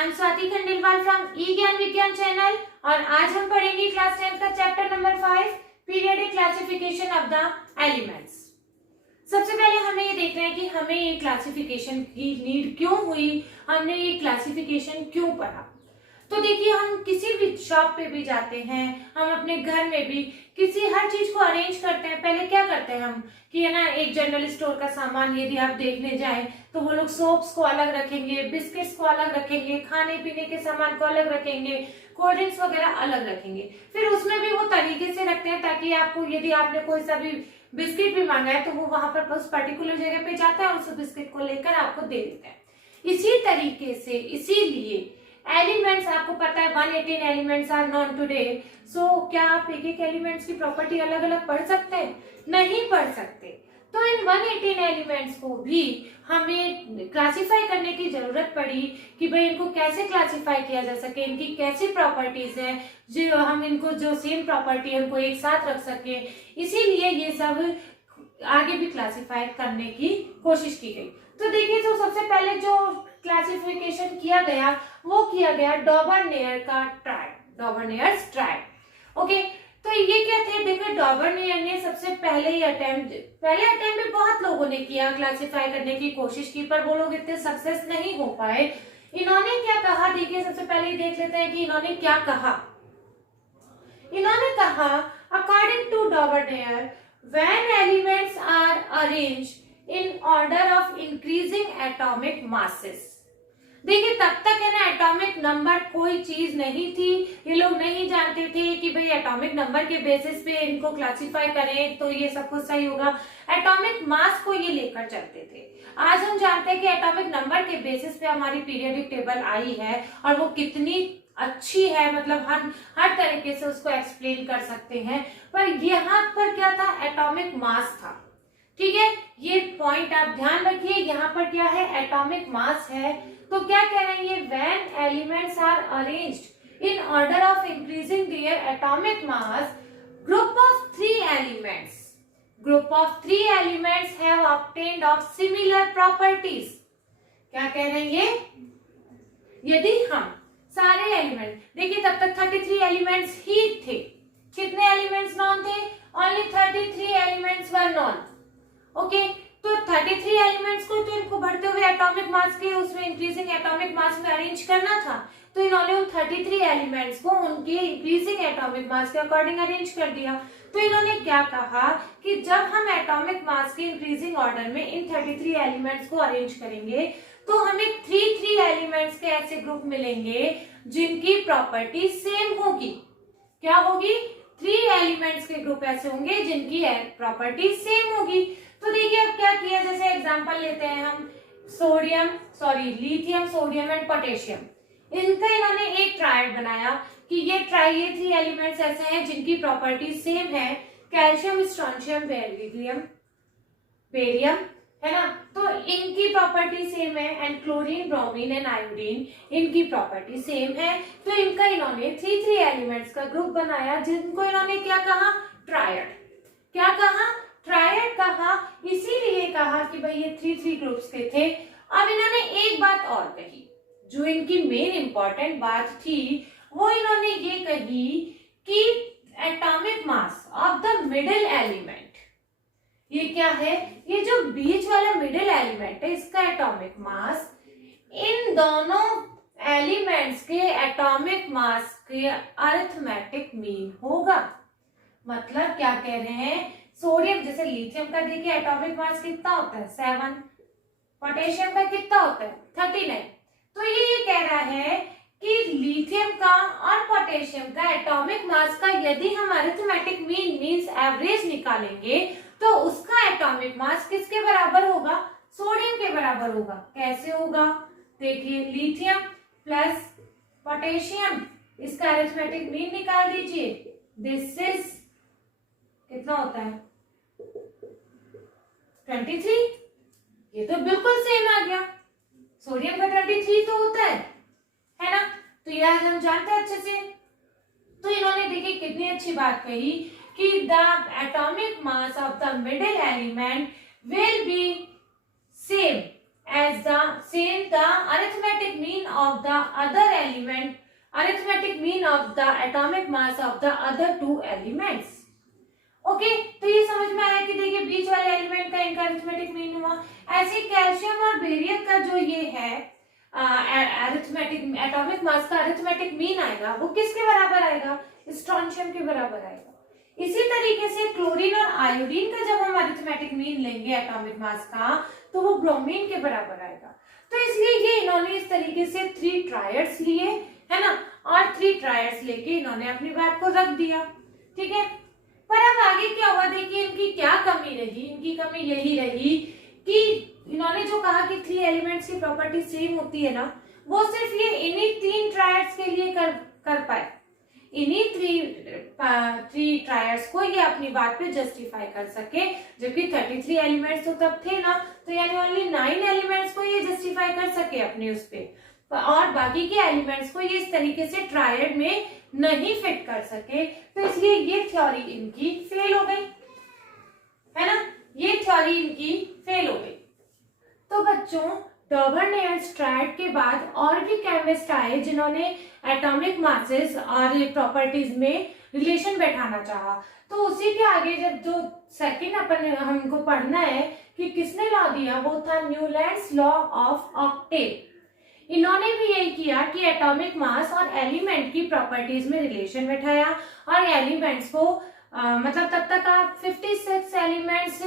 I am Swati Khandelwal from E Gyan Vigyan channel और आज हम पढ़ेंगे क्लास 10 का chapter number 5 periodic classification of the elements. सबसे पहले हमें ये देखना है कि हमें ये क्लासिफिकेशन की नीड क्यों हुई, हमने ये क्लासिफिकेशन क्यों पढ़ा। तो देखिए, हम किसी भी शॉप पे भी जाते हैं, हम अपने घर में भी किसी हर चीज को अरेंज करते हैं। पहले क्या करते हैं हम कि है ना, एक जनरल स्टोर का सामान यदि आप देखने जाएं तो वो लोग सोप्स को अलग रखेंगे, बिस्किट्स को अलग रखेंगे, खाने पीने के सामान को अलग रखेंगे, कोल्ड ड्रिंक्स वगैरह अलग रखेंगे। फिर उसमें भी वो तरीके से रखते हैं ताकि आपको, यदि आपने कोई सा भी बिस्किट भी मांगा है तो वो वहां पर उस पर्टिकुलर जगह पे जाता है और उस बिस्किट को लेकर आपको दे देता है। इसी तरीके से इसीलिए एलिमेंट्स, आपको पता है 118 एलिमेंट्स आर नोन टुडे। सो क्या आप एक एक एलिमेंट्स की प्रॉपर्टी अलग अलग पढ़ सकते हैं? नहीं पढ़ सकते। तो इन 118 एलिमेंट्स को भी हमें क्लासिफाई करने की जरूरत पड़ी कि भाई इनको कैसे क्लासिफाई किया जा सके, इनकी कैसी प्रॉपर्टीज है जो हम इनको, जो सेम प्रॉपर्टी है उनको एक साथ रख सके। इसीलिए ये सब आगे भी क्लासिफाई करने की कोशिश की गई। तो देखिए, तो सबसे पहले जो क्लासिफिकेशन किया गया वो किया गया डॉबरनेयर का ट्राइब, डॉबरनेयर्स ट्राइब। ओके, तो ये क्या थे? देखो, डॉबरनेयर ने सबसे पहले अटेम्प्ट में बहुत लोगों ने किया, क्लासिफाई करने की कोशिश की, पर वो लोग इतने सक्सेस नहीं हो पाए। इन्होंने क्या कहा, देखिए सबसे पहले देख लेते हैं कि इन्होंने क्या कहा। इन्होंने कहा, according to Dobereiner, when elements are arranged in order of increasing atomic masses। देखिए, तब तक है ना एटॉमिक नंबर कोई चीज नहीं थी, ये लोग नहीं जानते थे कि भाई एटॉमिक नंबर के बेसिस पे इनको क्लासिफाई करें तो ये सब कुछ सही होगा। एटॉमिक मास को ये लेकर चलते थे। आज हम जानते हैं कि एटॉमिक नंबर के बेसिस पे हमारी पीरियोडिक टेबल आई है और वो कितनी अच्छी है, मतलब हम हर तरीके से उसको एक्सप्लेन कर सकते हैं। पर यहाँ पर क्या था? एटॉमिक मास था। ठीक है, ये पॉइंट आप ध्यान रखिए। यहाँ पर क्या है? एटॉमिक मास है। तो क्या कह रहे हैं ये? When elements are arranged in order of increasing their atomic mass, group of three elements have obtained of similar properties. क्या कह रहे हैं ये? यदि हम सारे एलिमेंट, देखिए तब तक 33 एलिमेंट्स ही थे। कितने एलिमेंट्स नॉन थे? Only 33 elements were non. Okay, तो 33 एलिमेंट्स को तो इनको बढ़ते हुए एटॉमिक मास के उसमें इंक्रीजिंग एटॉमिक मास में अरेंज करना था। तो इन्होंने उन 33 एलिमेंट्स को उनके इंक्रीजिंग एटॉमिक मास के अकॉर्डिंग अरेंज कर दिया। तो इन्होंने क्या कहा कि जब हम एटॉमिक मास के इंक्रीजिंग ऑर्डर में इन 33 एलिमेंट्स को अरेंज करेंगे तो हमें 3 एलिमेंट्स के ऐसे ग्रुप मिलेंगे जिनकी प्रॉपर्टी सेम होगी। क्या होगी? 3 एलिमेंट्स के ग्रुप ऐसे होंगे जिनकी प्रॉपर्टी सेम होगी। तो देखिए, अब क्या किया, जैसे एग्जांपल लेते हैं हम लिथियम, सोडियम एंड पोटेशियम। इनका इन्होंने एक ट्रायड बनाया कि ये 3 एलिमेंट्स ऐसे हैं जिनकी प्रॉपर्टी सेम है। कैल्शियम, स्ट्रोंशियम, बेरियम, है ना, तो इनकी प्रॉपर्टी सेम है। And chlorine, bromine and iodine, इनकी प्रॉपर्टी सेम है। तो इनका इन्होंने 3 एलिमेंट्स का ग्रुप बनाया जिनको इन्होंने क्या कहा? ट्रायड। क्या कहा? ट्रायड कहा। इसीलिए कहा कि भाई ये 3 ग्रुप्स के थे। अब इन्होंने एक बात और कही, जो इनकी मेन इंपॉर्टेंट बात थी, वो इन्होंने ये कही कि atomic mass of the middle element, ये क्या है? ये जो बीच वाला मिडिल एलिमेंट है, इसका एटॉमिक मास इन दोनों एलिमेंट्स के एटॉमिक मास के अरिथमेटिक मीन होगा। मतलब क्या कह रहे हैं? सोडियम, जैसे लिथियम का देखिए एटॉमिक मास कितना होता है? 7। पोटेशियम का कितना होता है? 39। तो ये कह रहा है कि लिथियम का और पोटेशियम का एटॉमिक मास का यदि हम अरिथमेटिक मीन्स एवरेज निकालेंगे तो उसका एटॉमिक मास किसके बराबर होगा? सोडियम के बराबर होगा। कैसे होगा? देखिए, लिथियम प्लस पोटेशियम, इसका अरिथमेटिक मीन निकाल दीजिए। दिस इज कितना होता है? 23। ये तो बिल्कुल सेम आ गया। सोडियम का 23 तो होता है ना? तो ये आज हम जानते हैं अच्छे से। तो इन्होंने देखिए कितनी अच्छी बात कही कि the atomic mass of the middle element will be same as the same the arithmetic mean of the other element, arithmetic mean of the atomic mass of the other two elements. Okay तो ये समझ में आया कि देखिए बीच वाले element का इनका अरिथमेटिक मीन हुआ। ऐसे कैल्शियम और बेरियम का जो ये है अरिथमेटिक एटॉमिक मास का अरिथमेटिक मीन आएगा वो किसके बराबर आएगा, स्ट्रोंशियम के बराबर आएगा। इसी तरीके से क्लोरीन और आयोडीन का जब हम अरिथमेटिक मीन लेंगे एटॉमिक मास का तो वो ब्रोमीन के बराबर आएगा। तो इसलिए ये इन्होंने इस तरीके से 3 ट्रायड्स लिए है ना, और 3 ट्रायड्स लेके इन्होंने अपनी बात को रख दिया। ठीक है, पर अब आगे क्या हुआ देखिए, इनकी क्या कमी रही, इनकी कमी यही रही कि इन्होंने जो कहा कि 3 एलिमेंट्स की प्रॉपर्टी सेम होती है ना, वो सिर्फ ये इन्हीं 3 ट्रायड्स के लिए कर पाए। इन्हीं 3 ट्रायड्स को ये अपनी बात पे जस्टिफाई कर सके, जबकि 33 एलिमेंट्स तो तब थे ना, तो यानी ओनली 9 एलिमेंट्स को ये जस्टिफाई कर सके अपने उस पे, और बाकी के एलिमेंट्स को ये इस तरीके से ट्रायड में नहीं फिट कर सके। तो इसलिए ये थ्योरी इनकी फेल हो गई, है ना, ये थ्योरी इनकी फेल हो गई। तो बच्चों डॉबर ने स्ट्रैट के बाद और भी केमिस्ट आए जिन्होंने एटॉमिक मासेस और प्रॉपर्टीज में रिलेशन बैठाना चाहा। तो उसी के आगे जब जो सेकंड अपन हमको पढ़ना है कि किसने लॉ दिया, वो था न्यूलैंड्स लॉ ऑफ ऑक्टेव। इन्होंने भी यही किया कि एटॉमिक मास और एलिमेंट की प्रॉपर्टीज में रिलेशन बैठाया और एलिमेंट्स को मतलब तब तक आप 56 एलिमेंट्स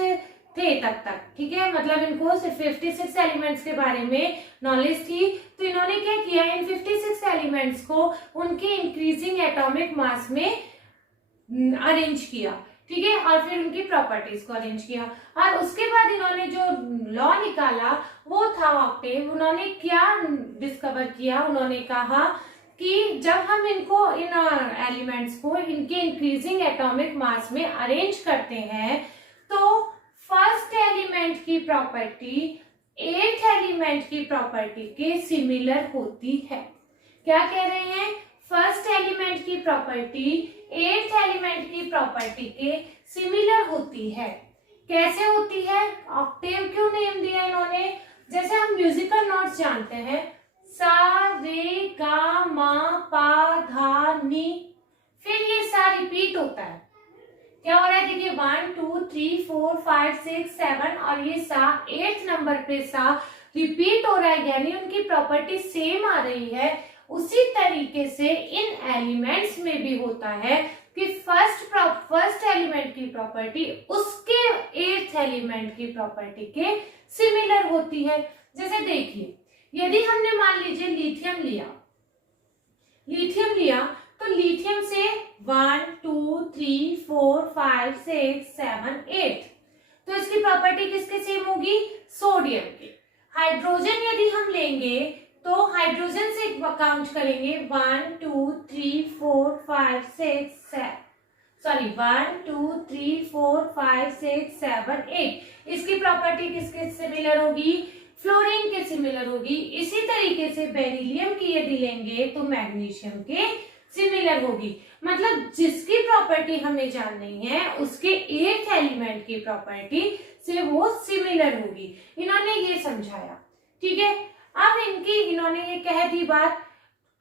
थे तब तक, ठीक है, मतलब इनको सिर्फ 56 एलिमेंट्स के बारे में नॉलेज थी। तो इन्होंने क्या किया, इन 56 एलिमेंट्स को उनके इंक्रीजिंग एटॉमिक मास में अरेंज किया, ठीक है, और फिर उनकी प्रॉपर्टीज को अरेंज किया। और उसके बाद इन्होंने जो लॉ निकाला वो था ऑक्टेव। उन्होंने क्या डिस्कवर किया, उन्होंने कहा कि जब हम इनको इन एलिमेंट्स को इनके इंक्रीजिंग एटॉमिक मास में अरेंज करते हैं तो फर्स्ट एलिमेंट की प्रॉपर्टी 8th एलिमेंट की प्रॉपर्टी के सिमिलर होती है। क्या कह रहे हैं, फर्स्ट एलिमेंट की प्रॉपर्टी 8th एलिमेंट की प्रॉपर्टी के सिमिलर होती है। कैसे होती है, ऑक्टेव क्यों नेम दिया इन्होंने, जैसे हम म्यूजिकल नोट्स जानते हैं, सा रे गा मा पा धा नी, फिर ये सा रिपीट होता है। क्या हो रहा है देखिए 1 2 3 4 5 6 7 और ये सा 8th नंबर पे सा रिपीट हो रहा है, यानी उनकी प्रॉपर्टी सेम आ रही है। उसी तरीके से इन एलिमेंट्स में भी होता है कि फर्स्ट एलिमेंट की प्रॉपर्टी उसके 8th एलिमेंट की प्रॉपर्टी के सिमिलर होती है। जैसे देखिए यदि हमने मान लीजिए लिथियम लिया तो लिथियम से 1 2 3 4 5 6 7 8, तो इसकी प्रॉपर्टी किसके सेम होगी, सोडियम की। हाइड्रोजन यदि हम लेंगे तो हाइड्रोजन से काउंट करेंगे 1 2 3 4 5 6 7 सॉरी 1 2 3 4 5 6 7 8, इसकी प्रॉपर्टी किसके सिमिलर होगी, फ्लोरीन के सिमिलर होगी। इसी तरीके से बेरिलियम की यदि लेंगे तो मैग्नीशियम के सिमिलर होगी। मतलब जिसकी प्रॉपर्टी हमें जाननी है उसके 8th एलिमेंट की प्रॉपर्टी से वो सिमिलर होगी। इन्होंने ये समझाया, ठीक है। अब इन्होंने ये कह दी बात,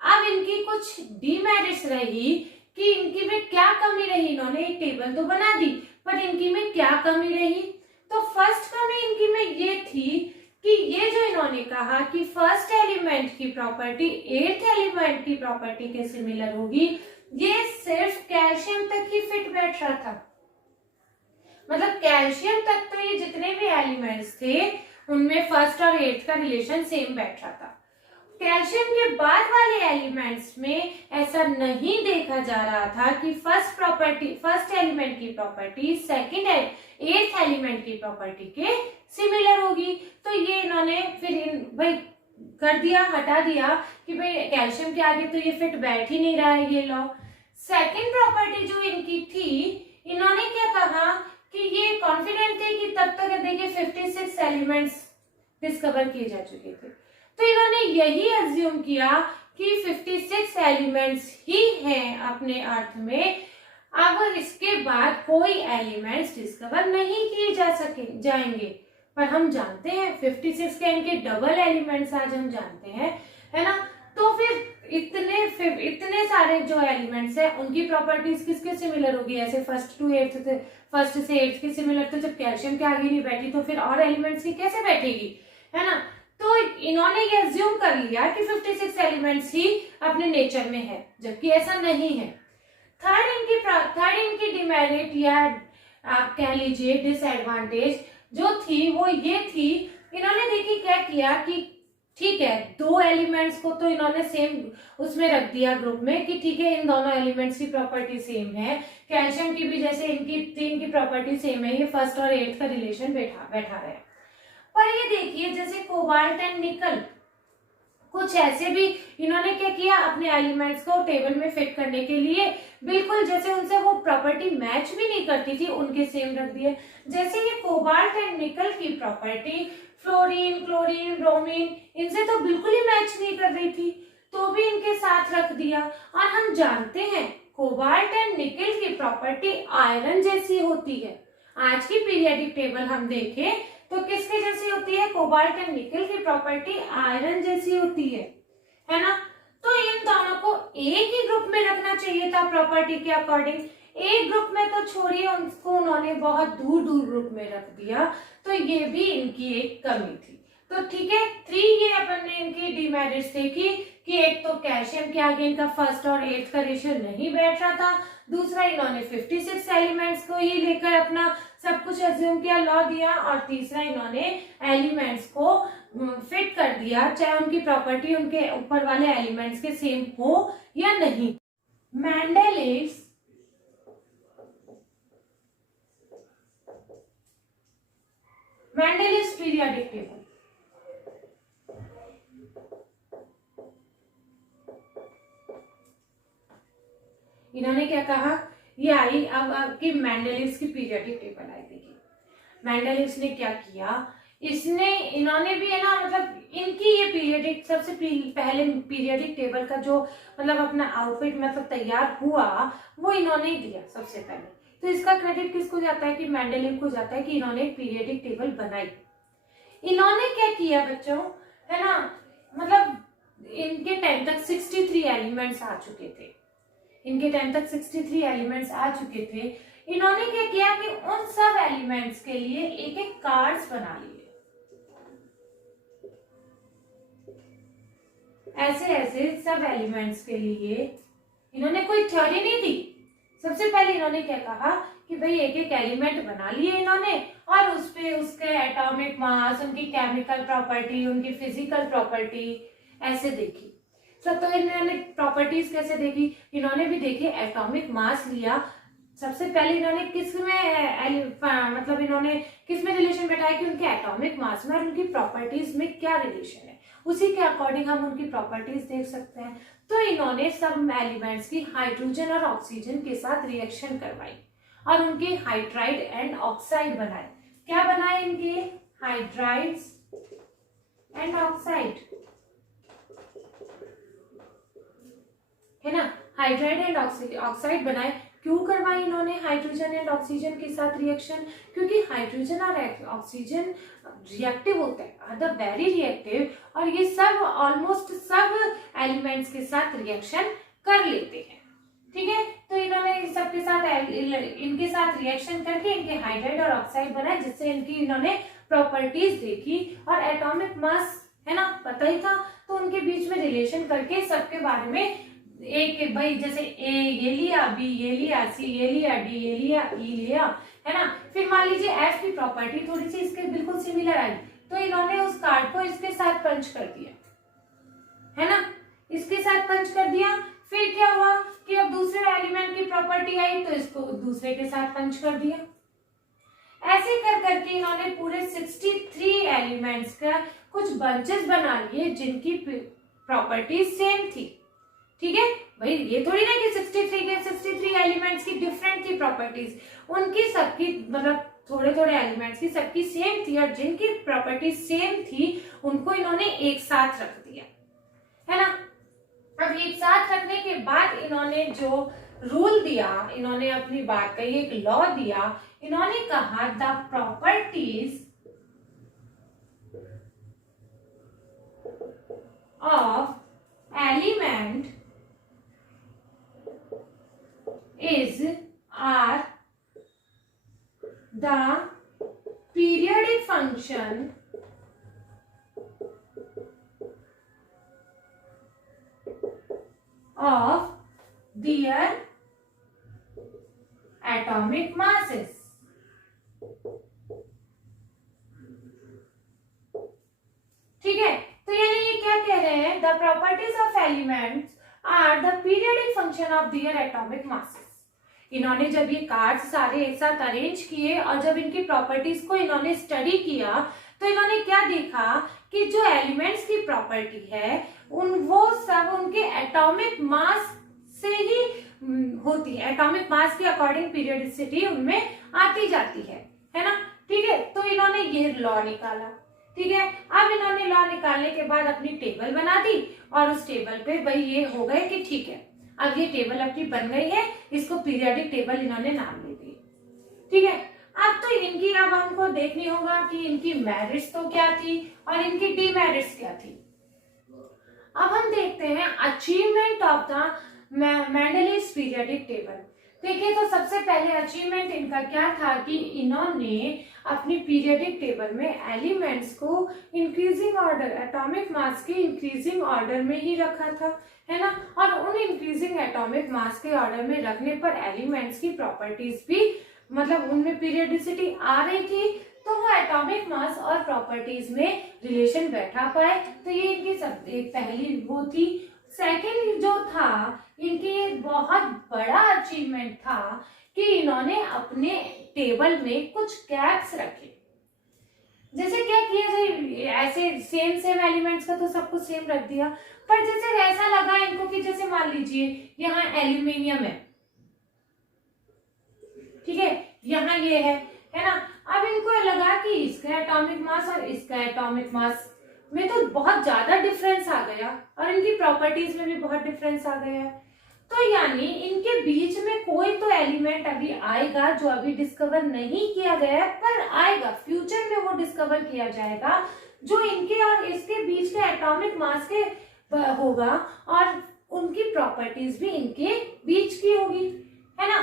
अब इनकी कुछ डीमेरिट्स रही कि इनकी में क्या कमी रही। इन्होंने एक टेबल तो बना दी पर इनकी में क्या कमी रही, तो फर्स्ट कमी इनकी में ये थी कि ये जो इन्होंने कहा कि फर्स्ट एलिमेंट की प्रॉपर्टी 8th एलिमेंट की प्रॉपर्टी के सिमिलर होगी, ये सिर्फ कैल्शियम तक ही फिट बैठ रहा था। मतलब कैल्शियम तक तो ये जितने भी एलिमेंट्स थे उनमें फर्स्ट और 8th का रिलेशन सेम बैठ रहा था। कैल्शियम के बाद वाले एलिमेंट्स में ऐसा नहीं देखा जा रहा था कि फर्स्ट एलिमेंट की प्रॉपर्टी 8th एलिमेंट की प्रॉपर्टी के सिमिलर होगी। तो ये इन्होंने फिर भाई कर दिया, हटा दिया कि भाई कैल्शियम के आगे तो ये फिट बैठ ही नहीं रहा है ये लॉ। सेकंड प्रॉपर्टी जो इनकी थी, इन्होंने क्या कहा कि ये कॉन्फिडेंट थे कि तब तक देखिए 56 एलिमेंट्स डिस्कवर किए जा चुके थे, तो इन्होंने यही अज्यूम किया कि 56 एलिमेंट्स ही हैं अपने अर्थ में, अब इसके बाद कोई एलिमेंट्स डिस्कवर नहीं किए जाएंगे। पर हम जानते हैं 56 के इनके डबल एलिमेंट्स आज हम जानते हैं, है ना। तो फिर इतने सारे जो एलिमेंट्स है उनकी प्रॉपर्टीज किसके सिमिलर होगी, ऐसे फर्स्ट से एट्थ की सिमिलर, तो जब कैल्शियम के आगे नहीं बैठी तो फिर और एलिमेंट्स की कैसे बैठेगी, है ना। तो इन्होंने ये अज्यूम कर लिया कि 56 एलिमेंट्स ही अपने नेचर में है, जबकि ऐसा नहीं है। थर्ड इनकी डिमेरिट या आप कह लीजिए डिसएडवांटेज जो थी वो ये थी, इन्होंने देखिए क्या किया कि ठीक है, दो एलिमेंट्स को तो इन्होंने सेम उसमें रख दिया ग्रुप में कि ठीक है इन दोनों एलिमेंट्स की प्रॉपर्टी सेम है, कैल्शियम की भी जैसे इनकी तीन की प्रॉपर्टी सेम है, ये फर्स्ट और एट्थ का रिलेशन बैठा रहे। पर ये देखिए जैसे कोबाल्ट एंड निकल, कुछ ऐसे भी इन्होंने क्या किया, अपने एलिमेंट्स को टेबल में फिट करने के लिए बिल्कुल जैसे उनसे वो प्रॉपर्टी मैच भी नहीं करती थी, उनके सेम रख दिए। जैसे ये कोबाल्ट एंड निकल की प्रॉपर्टी फ्लोरीन, क्लोरीन, ब्रोमीन, इनसे तो बिल्कुल ही मैच नहीं कर रही थी, तो भी इनके साथ रख दिया। और हम जानते हैं कोबाल्ट एंड निकल की प्रॉपर्टी आयरन जैसी होती है। आज की पीरियोडिक टेबल हम देखें तो किसके जैसी होती है, कोबाल्ट एंड निकल की प्रॉपर्टी आयरन जैसी होती है ना। तो इन दोनों को एक ही ग्रुप में रखना चाहिए था प्रॉपर्टी के अकॉर्डिंग, एक ग्रुप में तो छोड़िए, उनको उन्होंने बहुत दूर दूर ग्रुप में रख दिया, तो ये भी इनकी एक कमी थी। तो ठीक है, 3 ये अपन ने इनकी डिमेरिट्स देखी कि एक तो कैल्शियम के आगे इनका फर्स्ट और एट्थ का रेशियो नहीं बैठ रहा था, दूसरा इन्होंने 56 एलिमेंट्स को ही लेकर अपना सब कुछ अज्यूम किया, लॉ दिया, और तीसरा इन्होंने एलिमेंट्स को फिट कर दिया चाहे उनकी प्रॉपर्टी उनके ऊपर वाले एलिमेंट्स के सेम हो या नहीं। मेंडेलिव्स पीरियोडिक टेबल, इन्होंने क्या कहा, ये आई अब आपकी मेंडेलिव्स की पीरियोडिक टेबल आई। देखिए मेंडेलिव्स ने क्या किया, इन्होंने भी है ना, मतलब इनकी ये पीरियोडिक सबसे पहले पीरियोडिक टेबल का जो मतलब अपना आउटफिट मतलब तैयार हुआ वो इन्होंने ही दिया सबसे पहले। तो इसका क्रेडिट किसको जाता है कि मेंडेलिव को जाता है कि इन्होंने एक पीरियोडिक टेबल बनाई। इन्होंने क्या किया बच्चों, है ना, मतलब इनके टाइम तक 63 एलिमेंट्स आ चुके थे, इनके टाइम तक 63 एलिमेंट्स आ चुके थे। इन्होंने क्या किया कि उन सब एलिमेंट्स के लिए एक एक कार्ड्स बना लिए, ऐसे सब एलिमेंट्स के लिए इन्होंने कोई थ्योरी नहीं दी। सबसे पहले इन्होंने क्या कहा कि भाई एक एक एलिमेंट बना लिए इन्होंने, और उस पे उसके एटॉमिक मास, उनकी केमिकल प्रॉपर्टी, उनकी फिजिकल प्रॉपर्टी ऐसे देखी। सब तो इन्होंने प्रॉपर्टीज कैसे देखी, इन्होंने भी देखी एटॉमिक मास लिया। सबसे पहले इन्होंने किस में मतलब इन्होंने किस में रिलेशन बैठाया कि उनके एटॉमिक मास में और उनकी प्रॉपर्टीज में क्या रिलेशन है, उसी के अकॉर्डिंग हम उनकी प्रॉपर्टीज देख सकते हैं। तो इन्होंने सब एलिमेंट्स की हाइड्रोजन और ऑक्सीजन के साथ रिएक्शन करवाई और उनके हाइड्राइड एंड ऑक्साइड बनाए। क्या बनाए इनके, हाइड्राइड्स एंड ऑक्साइड, है ना, हाइड्राइड एंड ऑक्साइड बनाए। क्यों करवाई इन्होंने हाइड्रोजन एंड ऑक्सीजन के साथ रिएक्शन, क्योंकि हाइड्रोजन और ऑक्सीजन रिएक्टिव होते हैं, आर द वेरी रिएक्टिव, और ये सब ऑलमोस्ट सब एलिमेंट्स के साथ रिएक्शन कर लेते हैं। ठीक है, तो इन्होंने सबके साथ इनके साथ रिएक्शन करके इनके हाइड्राइड और ऑक्साइड बनाए, जिससे इनकी इन्होंने प्रॉपर्टीज देखी और एटॉमिक मास है ना पता ही था, तो उनके बीच में रिलेशन करके सबके बारे में एक भाई जैसे ए ये लिया, बी ये लिया, सी ये लिया, डी ये लिया, ई लिया, है ना। फिर मान लीजिए एफ की प्रॉपर्टी थोड़ी सी इसके बिल्कुल सिमिलर आई, तो इन्होंने उस कार्ड को इसके साथ पंच कर दिया, है ना, इसके साथ पंच कर दिया। फिर क्या हुआ कि अब दूसरे एलिमेंट की प्रॉपर्टी आई तो इसको दूसरे के साथ पंच कर दिया। ऐसे कर करके इन्होंने पूरे 63 एलिमेंट्स का कुछ बंचेस बना लिए जिनकी प्रॉपर्टी सेम थी। ठीक है भाई, ये थोड़ी ना कि 63 एलिमेंट्स की डिफरेंट थी प्रॉपर्टीज, उनकी सबकी मतलब थोड़े थोड़े एलिमेंट्स की सबकी सेम थी, और जिनकी प्रॉपर्टी सेम थी उनको इन्होंने एक साथ रख दिया, है ना। अब एक साथ रखने के बाद इन्होंने जो रूल दिया, इन्होंने अपनी बात कही, एक लॉ दिया, इन्होंने कहा the properties of element are the periodic function of their atomic masses. ठीक है, तो यानी ये क्या कह रहे हैं, the properties of elements are the periodic function of their atomic masses. इन्होंने जब ये कार्ड्स सारे एक साथ अरेंज किए और जब इनकी प्रॉपर्टीज को इन्होंने स्टडी किया तो इन्होंने क्या देखा कि जो एलिमेंट्स की प्रॉपर्टी है वो सब उनके एटॉमिक मास से ही होती है, एटॉमिक मास के अकॉर्डिंग पीरियडिसिटी उनमें आती जाती है ना। ठीक है, तो इन्होंने ये लॉ निकाला। ठीक है, अब इन्होंने लॉ निकालने के बाद अपनी टेबल बना दी और उस टेबल पे भाई ये हो गए कि ठीक है अब ये टेबल अपनी बन गई है, इसको पीरियोडिक टेबल इन्होंने नाम दे दी। ठीक है, अब तो इनकी अब हमको देखनी होगा कि इनकी मेरिट्स तो क्या थी और इनकी डीमेरिट्स क्या थी। अब हम देखते हैं achievement of the Mendeleev's periodic table. देखिए, तो सबसे पहले अचीवमेंट इनका क्या था कि इन्होंने अपनी पीरियोडिक टेबल में एलिमेंट्स को इंक्रीजिंग ऑर्डर, एटॉमिक मास के इंक्रीजिंग ऑर्डर में ही रखा था, है ना। और उन इंक्रीजिंग एटॉमिक मास के ऑर्डर में रखने पर एलिमेंट्स की प्रॉपर्टीज भी मतलब उनमें पीरियोडिसिटी आ रही थी, तो वो एटॉमिक मास और प्रॉपर्टीज में रिलेशन बैठा पाए। तो ये इनकी सब एक पहली वो थी। सेकेंड जो था इनकी बहुत बड़ा अचीवमेंट था कि इन्होंने अपने टेबल में कुछ गैप्स रखे। जैसे क्या किया, ऐसे सेम एलिमेंट्स का तो सब कुछ सेम रख दिया, पर जैसे ऐसा लगा इनको कि जैसे मान लीजिए यहाँ एल्यूमिनियम है, ठीक है, यहाँ ये है ना। अब इनको लगा कि इसका एटॉमिक मास और इसका एटॉमिक मास में तो बहुत ज्यादा डिफरेंस आ गया और इनकी प्रॉपर्टीज में भी बहुत डिफरेंस आ गया है। तो यानी इनके बीच में कोई तो एलिमेंट अभी आएगा जो अभी डिस्कवर नहीं किया गया है, पर आएगा, फ्यूचर में वो डिस्कवर किया जाएगा, जो इनके और इसके बीच के एटॉमिक मास के होगा और उनकी प्रॉपर्टीज भी इनके बीच की होगी, है ना।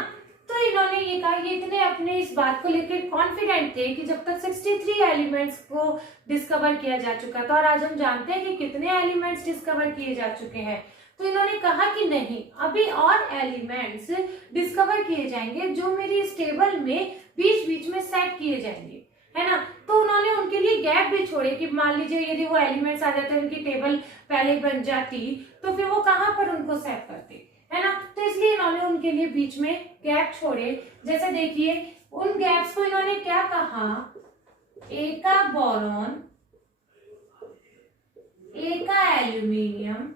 तो इन्होंने ये कहा, ये इतने अपने इस बात को लेकर कॉन्फिडेंट थे कि जब तक 63 एलिमेंट्स को डिस्कवर किया जा चुका था, और आज हम जानते हैं कि कितने एलिमेंट्स डिस्कवर किए जा चुके हैं, तो इन्होंने कहा कि नहीं, अभी और एलिमेंट्स डिस्कवर किए जाएंगे जो मेरी इस टेबल में बीच बीच में सेट किए जाएंगे, है ना। तो उन्होंने उनके लिए गैप भी छोड़े कि मान लीजिए यदि वो एलिमेंट्स आ जाते, उनकी टेबल पहले बन जाती, तो फिर वो कहाँ पर उनको सेट करते, है ना। तो इसलिए इन्होंने उनके लिए बीच में गैप छोड़े। जैसे देखिए, उन गैप्स को इन्होंने क्या कहा, ए का बोरॉन, ए का एल्यूमिनियम,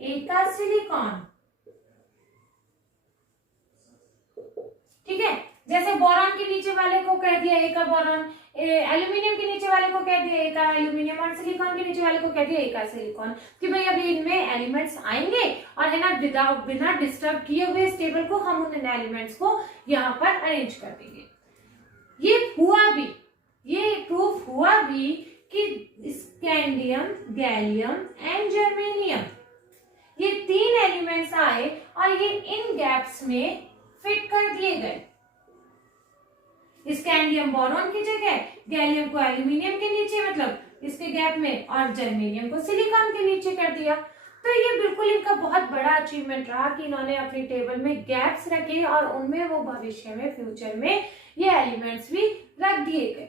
ए का सिलिकॉन। ठीक है, जैसे बोरॉन के नीचे वाले को कह दिया ए का बोरॉन, एल्यूमिनियम के नीचे वाले को कह दिया ए का एल्यूमिनियम, और सिलिकॉन के नीचे वाले को कह दिया ए का सिलिकॉन, कि भाई अभी इनमें एलिमेंट्स आएंगे और है ना बिना डिस्टर्ब किए हुए इस टेबल को हम उन एलिमेंट्स को यहाँ पर अरेंज कर देंगे। ये हुआ भी, ये प्रूफ हुआ भी कि स्कैंडियम, गैलियम एंड जर्मेनियम, ये 3 एलिमेंट्स आए और ये इन गैप्स में फिट कर दिए गए। स्कैंडियम बोरॉन की जगह, गैलियम को एल्यूमिनियम के नीचे मतलब इसके गैप में, और जर्मेनियम को सिलिकॉन के नीचे कर दिया। तो ये बिल्कुल इनका बहुत बड़ा अचीवमेंट रहा कि इन्होंने अपनी टेबल में गैप्स रखे और उनमें वो भविष्य में, फ्यूचर में ये एलिमेंट्स भी रख दिए गए।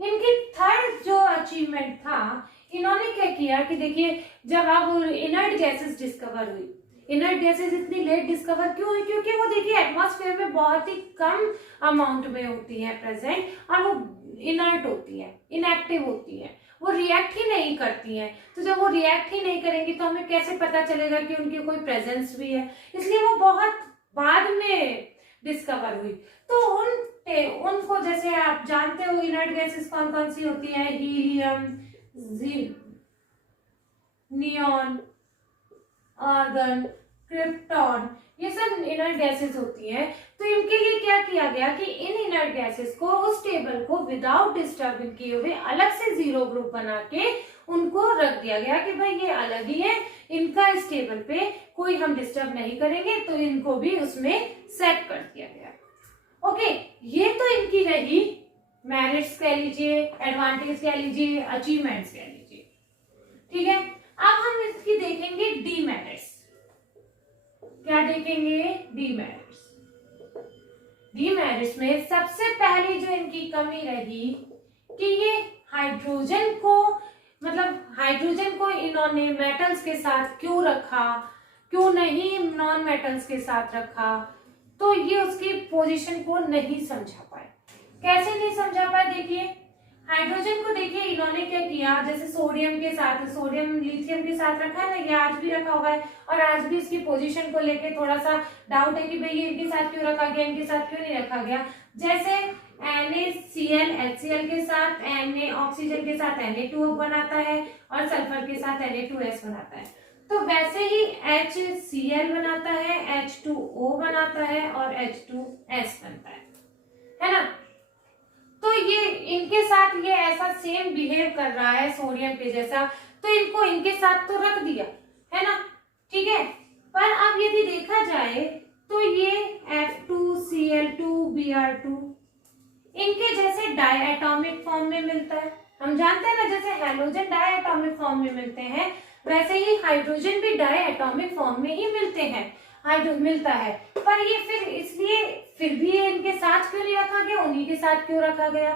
इनकी थर्ड जो अचीवमेंट था, इन्होंने क्या किया कि देखिए, जब अब इनर्ट गैसेस डिस्कवर हुई, इनर्ट गैसेस इतनी लेट डिस्कवर क्यों हुई, क्योंकि वो देखिए एटमॉस्फेयर में बहुत ही कम अमाउंट में होती है प्रेजेंट, और वो इनर्ट होती है, इनएक्टिव होती है, वो रिएक्ट ही नहीं करती हैं। तो जब वो रिएक्ट ही नहीं करेंगी तो हमें कैसे पता चलेगा कि उनकी कोई प्रेजेंस भी है, इसलिए वो बहुत बाद में डिस्कवर हुई। तो उनको जैसे आप जानते हो इनर्ट गैसेस कौन कौन सी होती है, हीलियम, नियॉन, आर्गन, क्रिप्टॉन, ये सब इनर्ट गैसेस होती हैं। तो इनके लिए क्या किया गया कि इन इनर्ट गैसेस को उस टेबल को विदाउट डिस्टर्ब किए हुए अलग से जीरो ग्रुप बना के उनको रख दिया गया कि भाई ये अलग ही है, इनका इस टेबल पे कोई हम डिस्टर्ब नहीं करेंगे, तो इनको भी उसमें सेट कर दिया गया। ओके, ये तो इनकी रही मेरिट्स कह लीजिए, एडवांटेज कह लीजिए, अचीवमेंट्स कह लीजिए, ठीक है। अब हम इसकी देखेंगे डीमेरिट्स। क्या देखेंगे? डीमेरिट्स। डीमेरिट्स में सबसे पहली जो इनकी कमी रही कि ये हाइड्रोजन को, मतलब हाइड्रोजन को इन्होंने मेटल्स के साथ क्यों रखा, क्यों नहीं नॉन मेटल्स के साथ रखा, तो ये उसकी पोजीशन को नहीं समझा पाए। कैसे नहीं समझा पाए? देखिए हाइड्रोजन को देखिए इन्होंने क्या किया, जैसे सोडियम के साथ, सोडियम लिथियम के साथ रखा है ना, ये आज भी रखा हुआ है और आज भी इसकी पोजीशन को लेके थोड़ा सा डाउट है कि भाई ये इनके साथ क्यों रखा गया, इनके साथ क्यों नहीं रखा गया। जैसे NaCl HCl के साथ, Na ऑक्सीजन के साथ Na2O बनाता है और सल्फर के साथ Na2S बनाता है, तो वैसे ही HCl बनाता है, H2O बनाता है और H2S बनता है ना। तो ये इनके साथ ये ऐसा सेम बिहेव कर रहा है सोडियम के जैसा, तो इनको इनके साथ तो रख दिया है ना, ठीक है। पर अब यदि देखा जाए तो ये F2Cl2Br2 इनके जैसे डायएटॉमिक फॉर्म में मिलता है। हम जानते हैं ना, जैसे हैलोजन डायएटॉमिक फॉर्म में मिलते हैं, वैसे ही हाइड्रोजन भी डायएटॉमिक फॉर्म में ही मिलता है। पर ये फिर इसलिए फिर भी ये इनके साथ क्यों नहीं रखा गया, उन्हीं के साथ क्यों रखा गया?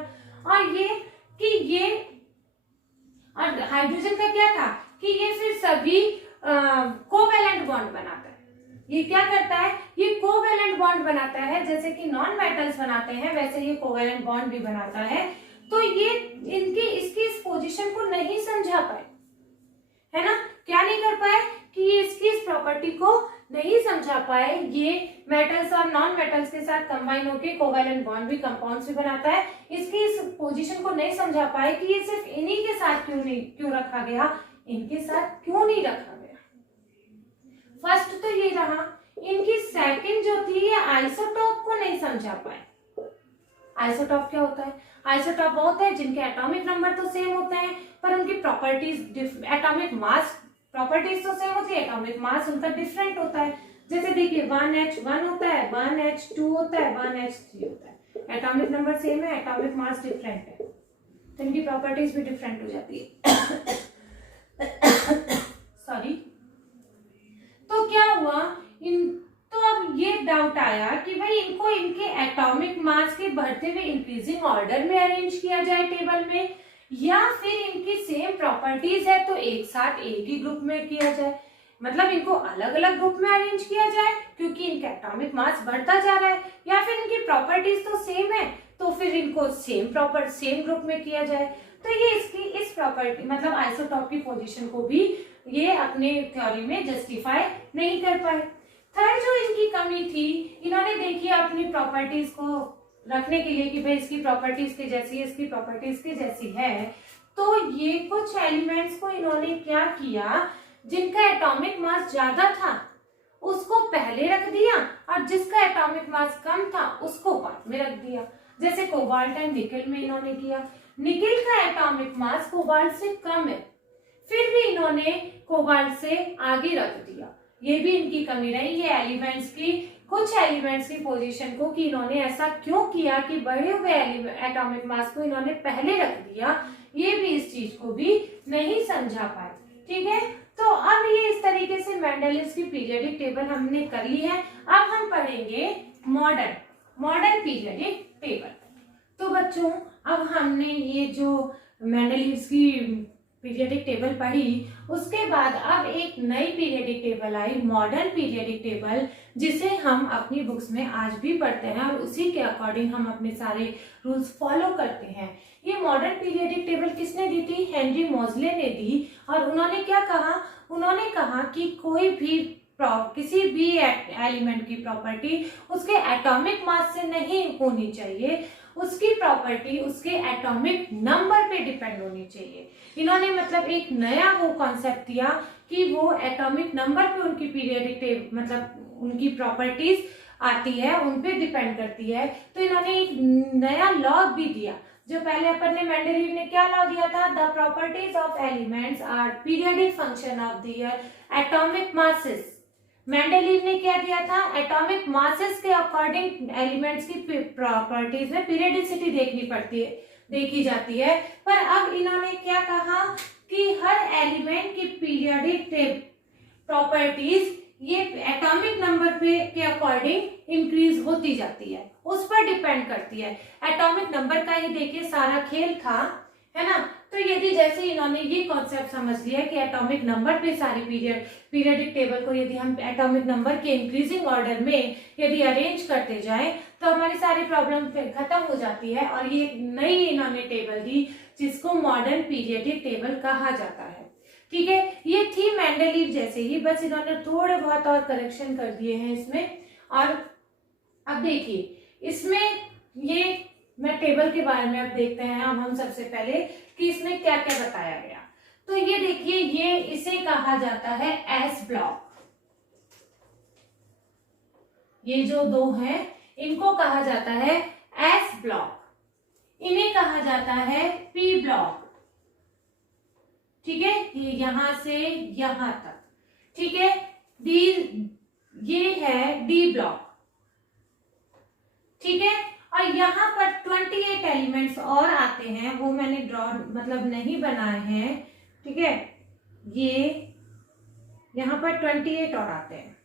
और ये कि ये और हाइड्रोजन का क्या था कि ये फिर सभी कोवेलेंट बॉन्ड बनाता है। ये क्या करता है? ये कोवेलेंट बॉन्ड बनाता है, जैसे कि नॉन मेटल्स बनाते हैं वैसे ये कोवेलेंट बॉन्ड भी बनाता है। तो ये इनकी इसकी इस पोजीशन को नहीं समझा पाए, है ना। क्या नहीं कर पाए कि ये इसकी इस प्रॉपर्टी को नहीं समझा पाए। ये मेटल्स और नॉन मेटल्स के साथ कंबाइन होकर कोवेलेंट बॉन्ड भी कंपाउंड्स भी बनाता है, इसकी इस पोजीशन को नहीं समझा पाए कि ये सिर्फ इन्हीं के साथ क्यों रखा गया, इनके साथ क्यों नहीं रखा गया। फर्स्ट तो ये रहा। इनकी सेकंड जो थी, ये आइसोटोप को नहीं समझा पाए। आइसोटोप क्या होता है? आइसोटोप होता है जिनके एटॉमिक नंबर तो सेम होते हैं पर उनकी प्रॉपर्टीज, एटॉमिक मास प्रॉपर्टीज तो सेम होती है, एटॉमिक मास उनका डिफरेंट होता है। जैसे देखिए 1H1 होता है, 1H2 होता है, 1H3 होता है। एटॉमिक नंबर सेम है, एटॉमिक मास डिफरेंट है, तो इनकी प्रॉपर्टीज भी डिफरेंट हो जाती है। सॉरी। तो क्या हुआ, तो अब ये डाउट आया कि भाई इनको इनके एटॉमिक मास के बढ़ते हुए इंक्रीजिंग ऑर्डर में अरेंज किया जाए टेबल में, या फिर इनकी सेम प्रॉपर्टीज है तो एक साथ एक ही ग्रुप में किया जाए, मतलब इनको अलग अलग ग्रुप में अरेंज किया जाए क्योंकि इनका एटॉमिक मास बढ़ता जा रहा है, या फिर इनकी प्रॉपर्टीज तो सेम है तो फिर इनको सेम ग्रुप में किया जाए। तो ये इसकी इस प्रॉपर्टी मतलब आइसोटॉप की पोजीशन को भी ये अपने थ्योरी में जस्टिफाई नहीं कर पाए। थर्ड जो इनकी कमी थी, इन्होंने देखिए अपनी प्रॉपर्टीज को रखने के लिए कि भाई इसकी प्रॉपर्टीज के जैसी है, इसकी प्रॉपर्टीज के जैसी है, तो ये कुछ एलिमेंट्स को इन्होंने क्या किया, जिनका एटॉमिक मास ज्यादा था उसको पहले रख दिया और जिसका एटॉमिक मास कम था उसको बाद में रख दिया। जैसे कोबाल्ट एंड निकल में इन्होंने किया। निकल का एटॉमिक मास कोबाल्ट से कम है, फिर भी इन्होंने कोबाल्ट से आगे रख दिया। ये भी इनकी कमी रही। ये एलिमेंट्स की कुछ एलिमेंट्स की पोजीशन को कि इन्होंने ऐसा क्यों किया कि बढ़े हुए एटॉमिक मास को इन्होंने पहले रख दिया, ये भी इस चीज को भी नहीं समझा पाए। ठीक है, तो अब ये इस तरीके से मेंडलिव्स की पीरियोडिक टेबल हमने कर ली है। अब हम पढ़ेंगे मॉडर्न पीरियोडिक टेबल। तो बच्चों अब हमने ये जो मेंडलिव्स की पीरियोडिक टेबल पढ़ी, उसके बाद अब एक नई periodic table I, modern periodic table, जिसे हम अपनी बुक्स में आज भी पढ़ते हैं और उसी के अकॉर्डिंग हम अपने सारे रूल्स फॉलो करते हैं। ये मॉडर्न पीरियोडिक टेबल किसने दी थी? हेनरी मोजले ने दी। और उन्होंने क्या कहा? उन्होंने कहा कि कोई भी किसी भी एलिमेंट की प्रॉपर्टी उसके एटॉमिक मास से नहीं होनी चाहिए, उसकी प्रॉपर्टी उसके एटॉमिक नंबर पे डिपेंड होनी चाहिए। इन्होंने मतलब एक नया वो कॉन्सेप्ट दिया कि वो एटॉमिक नंबर पे उनकी पीरियोडिक मतलब उनकी प्रॉपर्टीज आती है, उन पे डिपेंड करती है। तो इन्होंने एक नया लॉ भी दिया। जो पहले अपन ने मेंडलीव ने क्या लॉ दिया था, the properties of elements are periodic function of their atomic masses. Mendeleev ने क्या दिया था, एटॉमिक मासेस के अकॉर्डिंग एलिमेंट्स की प्रॉपर्टीज में पीरियोडिसिटी देखी जाती है। पर अब इन्होंने क्या कहा कि हर एलिमेंट की पीरियोडिक प्रॉपर्टीज ये एटॉमिक नंबर पे के अकॉर्डिंग इंक्रीज होती जाती है, उस पर डिपेंड करती है। एटॉमिक नंबर का ही देखिए सारा खेल था, है ना। तो यदि जैसे इन्होंने ये कॉन्सेप्ट समझ लिया कि एटॉमिक नंबर पे सारी पीरियोडिक टेबल को यदि हम एटॉमिक नंबर के इंक्रीजिंग ऑर्डर में यदि अरेंज करते जाएं तो हमारी सारी प्रॉब्लम खत्म हो जाती है। और ये नई इन्होंने टेबल दी जिसको मॉडर्न पीरियोडिक टेबल कहा जाता है। ठीक है, ये थी मेंडलीव जैसे ही, बस इन्होंने थोड़े बहुत और करेक्शन कर दिए हैं इसमें। और अब देखिए इसमें ये मैं टेबल के बारे में अब देखते हैं अब हम सबसे पहले कि इसमें क्या क्या बताया गया। तो ये देखिए, ये इसे कहा जाता है एस ब्लॉक। ये जो दो हैं इनको कहा जाता है एस ब्लॉक, इन्हें कहा जाता है पी ब्लॉक। ठीक है, ये यहां से यहां तक। ठीक है, डी ये है डी ब्लॉक। ठीक है, और यहाँ पर 28 एलिमेंट्स और आते हैं, वो मैंने ड्रॉ मतलब नहीं बनाए हैं। ठीक है, ये यहाँ पर 28 और आते हैं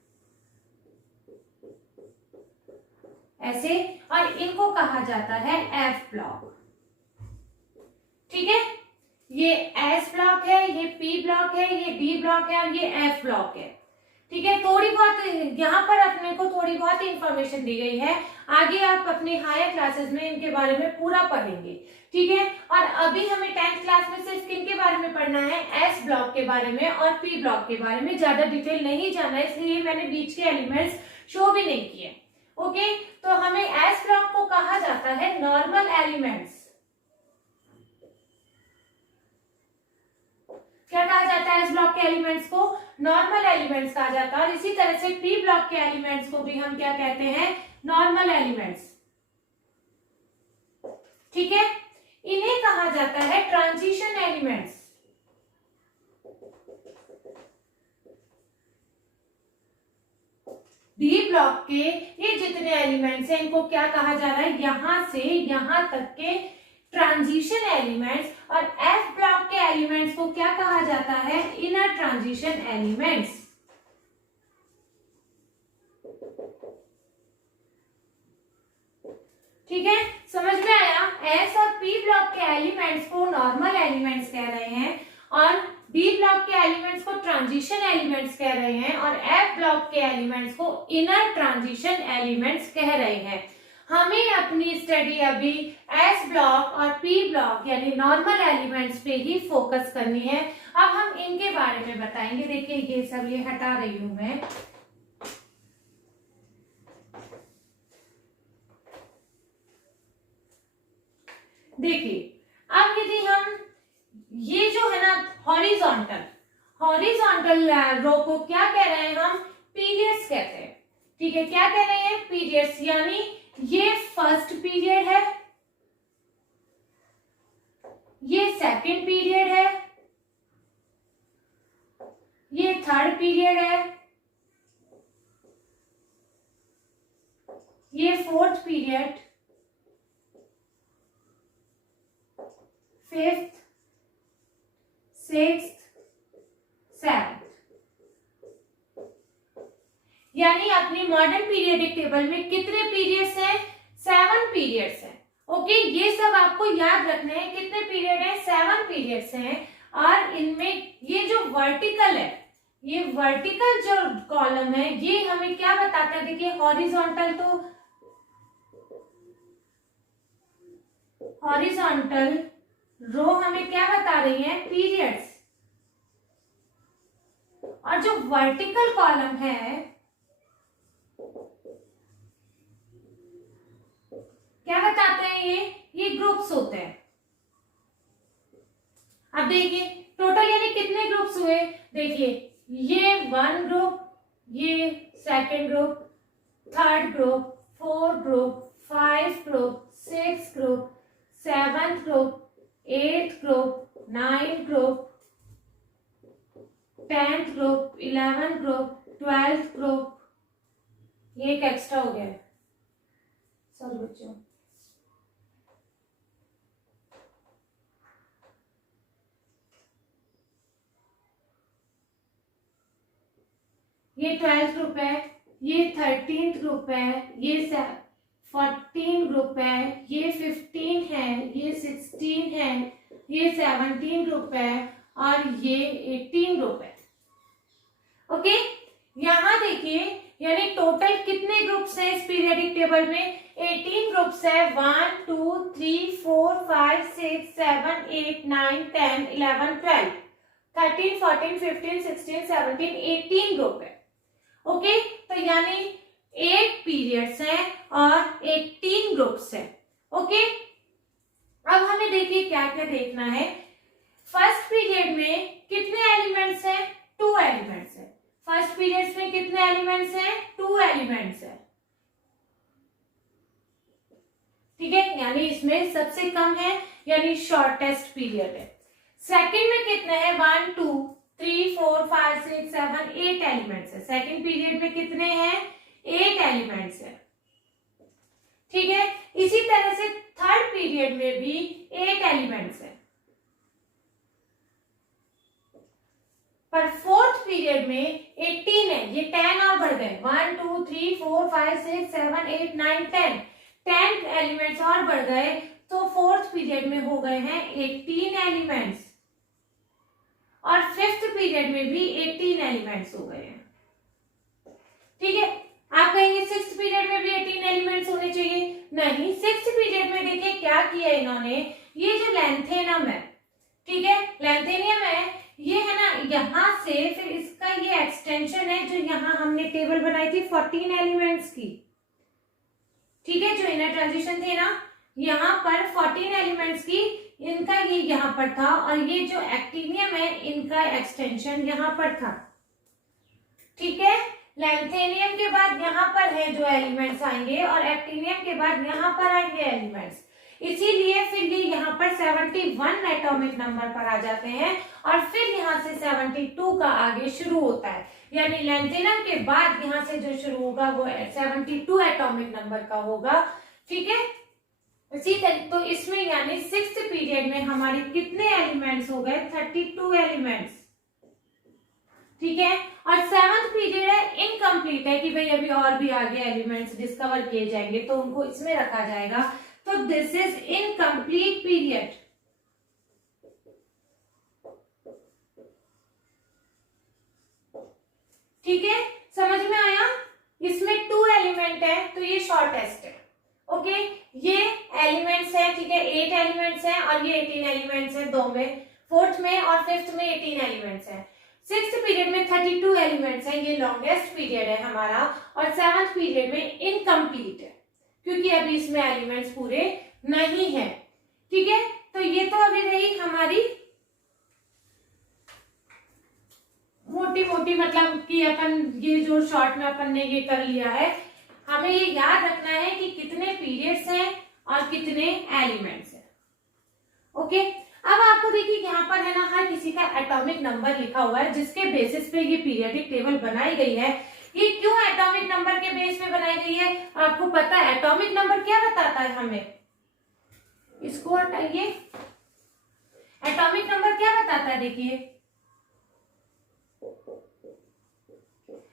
ऐसे, और इनको कहा जाता है एफ ब्लॉक। ठीक है, ये एस ब्लॉक है, ये पी ब्लॉक है, ये डी ब्लॉक है और ये एफ ब्लॉक है। ठीक है, थोड़ी बहुत यहाँ पर अपने को थोड़ी बहुत इंफॉर्मेशन दी गई है, आगे आप अपने हायर क्लासेस में इनके बारे में पूरा पढ़ेंगे। ठीक है, और अभी हमें 10th क्लास में सिर्फ किन के बारे में पढ़ना है, एस ब्लॉक के बारे में और पी ब्लॉक के बारे में, ज्यादा डिटेल नहीं जाना है, इसलिए मैंने बीच के एलिमेंट्स शो भी नहीं किए। ओके, तो हमें एस ब्लॉक को कहा जाता है नॉर्मल एलिमेंट्स। क्या कहा जाता है, एस ब्लॉक के एलिमेंट्स को नॉर्मल एलिमेंट्स कहा जाता है। और इसी तरह से पी ब्लॉक के एलिमेंट्स को भी हम क्या कहते हैं, नॉर्मल एलिमेंट्स। ठीक है, इन्हें कहा जाता है ट्रांजिशन एलिमेंट्स। डी ब्लॉक के ये जितने एलिमेंट्स हैं इनको क्या कहा जा रहा है, यहां से यहां तक के ट्रांजिशन एलिमेंट्स। और एफ ब्लॉक के एलिमेंट्स को क्या कहा जाता है, इनर ट्रांजिशन एलिमेंट्स। ठीक है, समझ में आया। एस और पी ब्लॉक के एलिमेंट्स को नॉर्मल एलिमेंट्स कह रहे हैं और डी ब्लॉक के एलिमेंट्स को ट्रांजिशन एलिमेंट्स कह रहे हैं और एफ ब्लॉक के एलिमेंट्स को इनर ट्रांजिशन एलिमेंट्स कह रहे हैं। हमें अपनी स्टडी अभी एस ब्लॉक और पी ब्लॉक यानी नॉर्मल एलिमेंट्स पे ही फोकस करनी है। अब हम इनके बारे में बताएंगे। देखिए ये सब ये हटा रही हूं मैं। देखिए अब यदि हम ये जो है ना हॉरिजॉन्टल रो को क्या कह रहे हैं, हम पीरियड्स कहते हैं। ठीक है, क्या कह रहे हैं, पीरियड्स। यानी ये फर्स्ट पीरियड है, ये सेकंड पीरियड है, ये थर्ड पीरियड है, ये fourth period, fifth, sixth, seventh. यानी अपनी मॉडर्न पीरियडिक टेबल में कितने पीरियड्स हैं, 7 पीरियड्स हैं। ओके, ये सब आपको याद रखने हैं, कितने पीरियड हैं, 7 पीरियड्स हैं। और इनमें ये जो वर्टिकल है, ये वर्टिकल जो कॉलम है ये हमें क्या बताता है, देखिए हॉरिजॉन्टल, तो हॉरिजॉन्टल रो हमें क्या बता रही है, पीरियड्स। और जो वर्टिकल कॉलम है क्या बताते हैं ये ग्रुप्स होते हैं। अब देखिए टोटल यानी कितने ग्रुप्स हुए, देखिए ये 1 ग्रुप, ये 2nd group, 3rd group, 4th group, 5th group, 6th group, 7th group, 8th group, 9th group, 10th group, 11th group, 12th group, ये एक एक्स्ट्रा हो गया है, सॉरी बच्चों, ये 12th ग्रुप है, ये 13th ग्रुप है, ये 14 ग्रुप है, ये 15 है, ये 16 है, ये 17 ग्रुप है और ये 18 ग्रुप है। ओके, यहां देखिए यानी टोटल कितने ग्रुप्स हैं इस पीरियोडिक टेबल में, 18 ग्रुप्स है। 1 2 3 4 5 6 7 8 9 10 11 12 13 14 15 16 17 18 ग्रुप है। ओके, तो यानी 8 पीरियड्स हैं और 18 ग्रुप्स हैं। ओके, अब हमें देखिए क्या क्या देखना है। फर्स्ट पीरियड में कितने एलिमेंट्स हैं, 2 एलिमेंट्स हैं। फर्स्ट पीरियड्स में कितने एलिमेंट्स हैं, 2 एलिमेंट्स हैं। ठीक है, यानी इसमें सबसे कम है यानी शॉर्टेस्ट पीरियड है। सेकंड में कितने हैं, 1 2 3 4 5 6 7 8 एलिमेंट्स है। सेकंड पीरियड में कितने हैं, 8 एलिमेंट्स है। ठीक है, इसी तरह से थर्ड पीरियड में भी 8 एलिमेंट्स है, पर फोर्थ पीरियड में 18 है, ये 10 और बढ़ गए, 1 2 3 4 5 6 7 8 9 10 एलिमेंट्स और बढ़ गए, तो फोर्थ पीरियड में हो गए हैं 18 एलिमेंट्स और फिफ्थ पीरियड में भी 18 एलिमेंट्स हो गए हैं। ठीक है, आप कहेंगे सिक्स्थ पीरियड में भी 18 एलिमेंट्स होने चाहिए, नहीं, सिक्स्थ पीरियड में देखिए क्या किया इन्होंने, ये जो लैंथेनम है, ठीक है, लैंथेनियम है, ये है ना, यहां से फिर इसका ये एक्सटेंशन है जो यहां हमने टेबल बनाई थी 14 एलिमेंट्स की। ठीक है, जो इनर ट्रांजिशन थे ना, यहाँ पर 14 एलिमेंट्स की, इनका ये यहाँ पर था और ये जो एक्टिनियम है इनका एक्सटेंशन यहाँ पर था। ठीक है, लैंथेनियम के बाद यहाँ पर है जो एलिमेंट्स आएंगे और एक्टिनियम के बाद यहाँ पर आएंगे एलिमेंट्स, इसीलिए फिर ये यहाँ पर 71 एटॉमिक नंबर पर आ जाते हैं और फिर यहाँ से 72 का आगे शुरू होता है, यानी लैंथेनियम के बाद यहाँ से जो शुरू होगा वो 72 एटॉमिक नंबर का होगा। ठीक है, इसी तरह तो इसमें यानी सिक्स्थ पीरियड में हमारे कितने एलिमेंट्स हो गए, 32 एलिमेंट्स। ठीक है, और सेवंथ पीरियड है इनकम्प्लीट है कि भाई अभी और भी आगे एलिमेंट्स डिस्कवर किए जाएंगे तो उनको इसमें रखा जाएगा, तो दिस इज इनकम्प्लीट पीरियड। ठीक है, समझ में आया, इसमें 2 एलिमेंट है तो ये शॉर्टेस्ट है। ओके, ये एलिमेंट्स है, ठीक है, 8 एलिमेंट्स हैं और ये 18 एलिमेंट्स हैं, दो में, फोर्थ में और फिफ्थ में 18 एलिमेंट्स हैं। सिक्स्थ पीरियड में 32 एलिमेंट्स हैं, ये लॉन्गेस्ट पीरियड है हमारा, और सेवंथ पीरियड में इनकम्प्लीट है क्योंकि अभी इसमें एलिमेंट्स पूरे नहीं है। ठीक है, तो ये तो अभी रही हमारी मोटी मोटी, मतलब कि अपन ये जो शॉर्ट में अपन ने ये कर लिया है, हमें ये याद रखना है कि कितने पीरियड्स हैं और कितने एलिमेंट्स हैं। ओके, अब आपको देखिए यहाँ पर है ना हर किसी का एटॉमिक नंबर लिखा हुआ है जिसके बेसिस पे ये पीरियोडिक टेबल बनाई गई है। ये क्यों एटॉमिक नंबर के बेस पे बनाई गई है, आपको पता है एटॉमिक नंबर क्या बताता है हमें, इसको हटाइए, एटॉमिक नंबर क्या बताता है, देखिए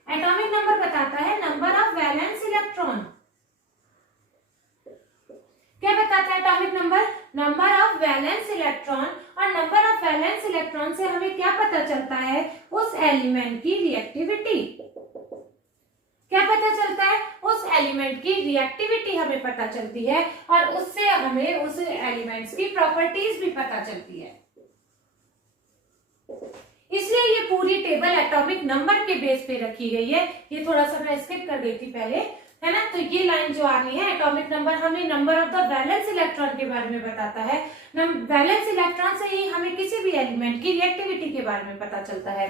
एटॉमिक नंबर बताता है नंबर ऑफ वैलेंस इलेक्ट्रॉन। क्या बताता है atomic number, number of valence electron, और नंबर ऑफ वैलेंस इलेक्ट्रॉन से हमें क्या पता चलता है, उस एलिमेंट की रिएक्टिविटी। क्या पता चलता है, उस एलिमेंट की रिएक्टिविटी हमें पता चलती है और उससे हमें उस एलिमेंट्स की प्रॉपर्टीज भी पता चलती है। इसलिए ये पूरी टेबल एटॉमिक नंबर के बेस पे रखी गई है। ये थोड़ा सा मैं स्किप कर गई थी पहले, है ना। तो ये लाइन जो आ रही है एटॉमिक नंबर हमें number of the valence electron के बारे में बताता है। वैलेंस इलेक्ट्रॉन से ही हमें किसी भी एलिमेंट की रिएक्टिविटी के बारे में पता चलता है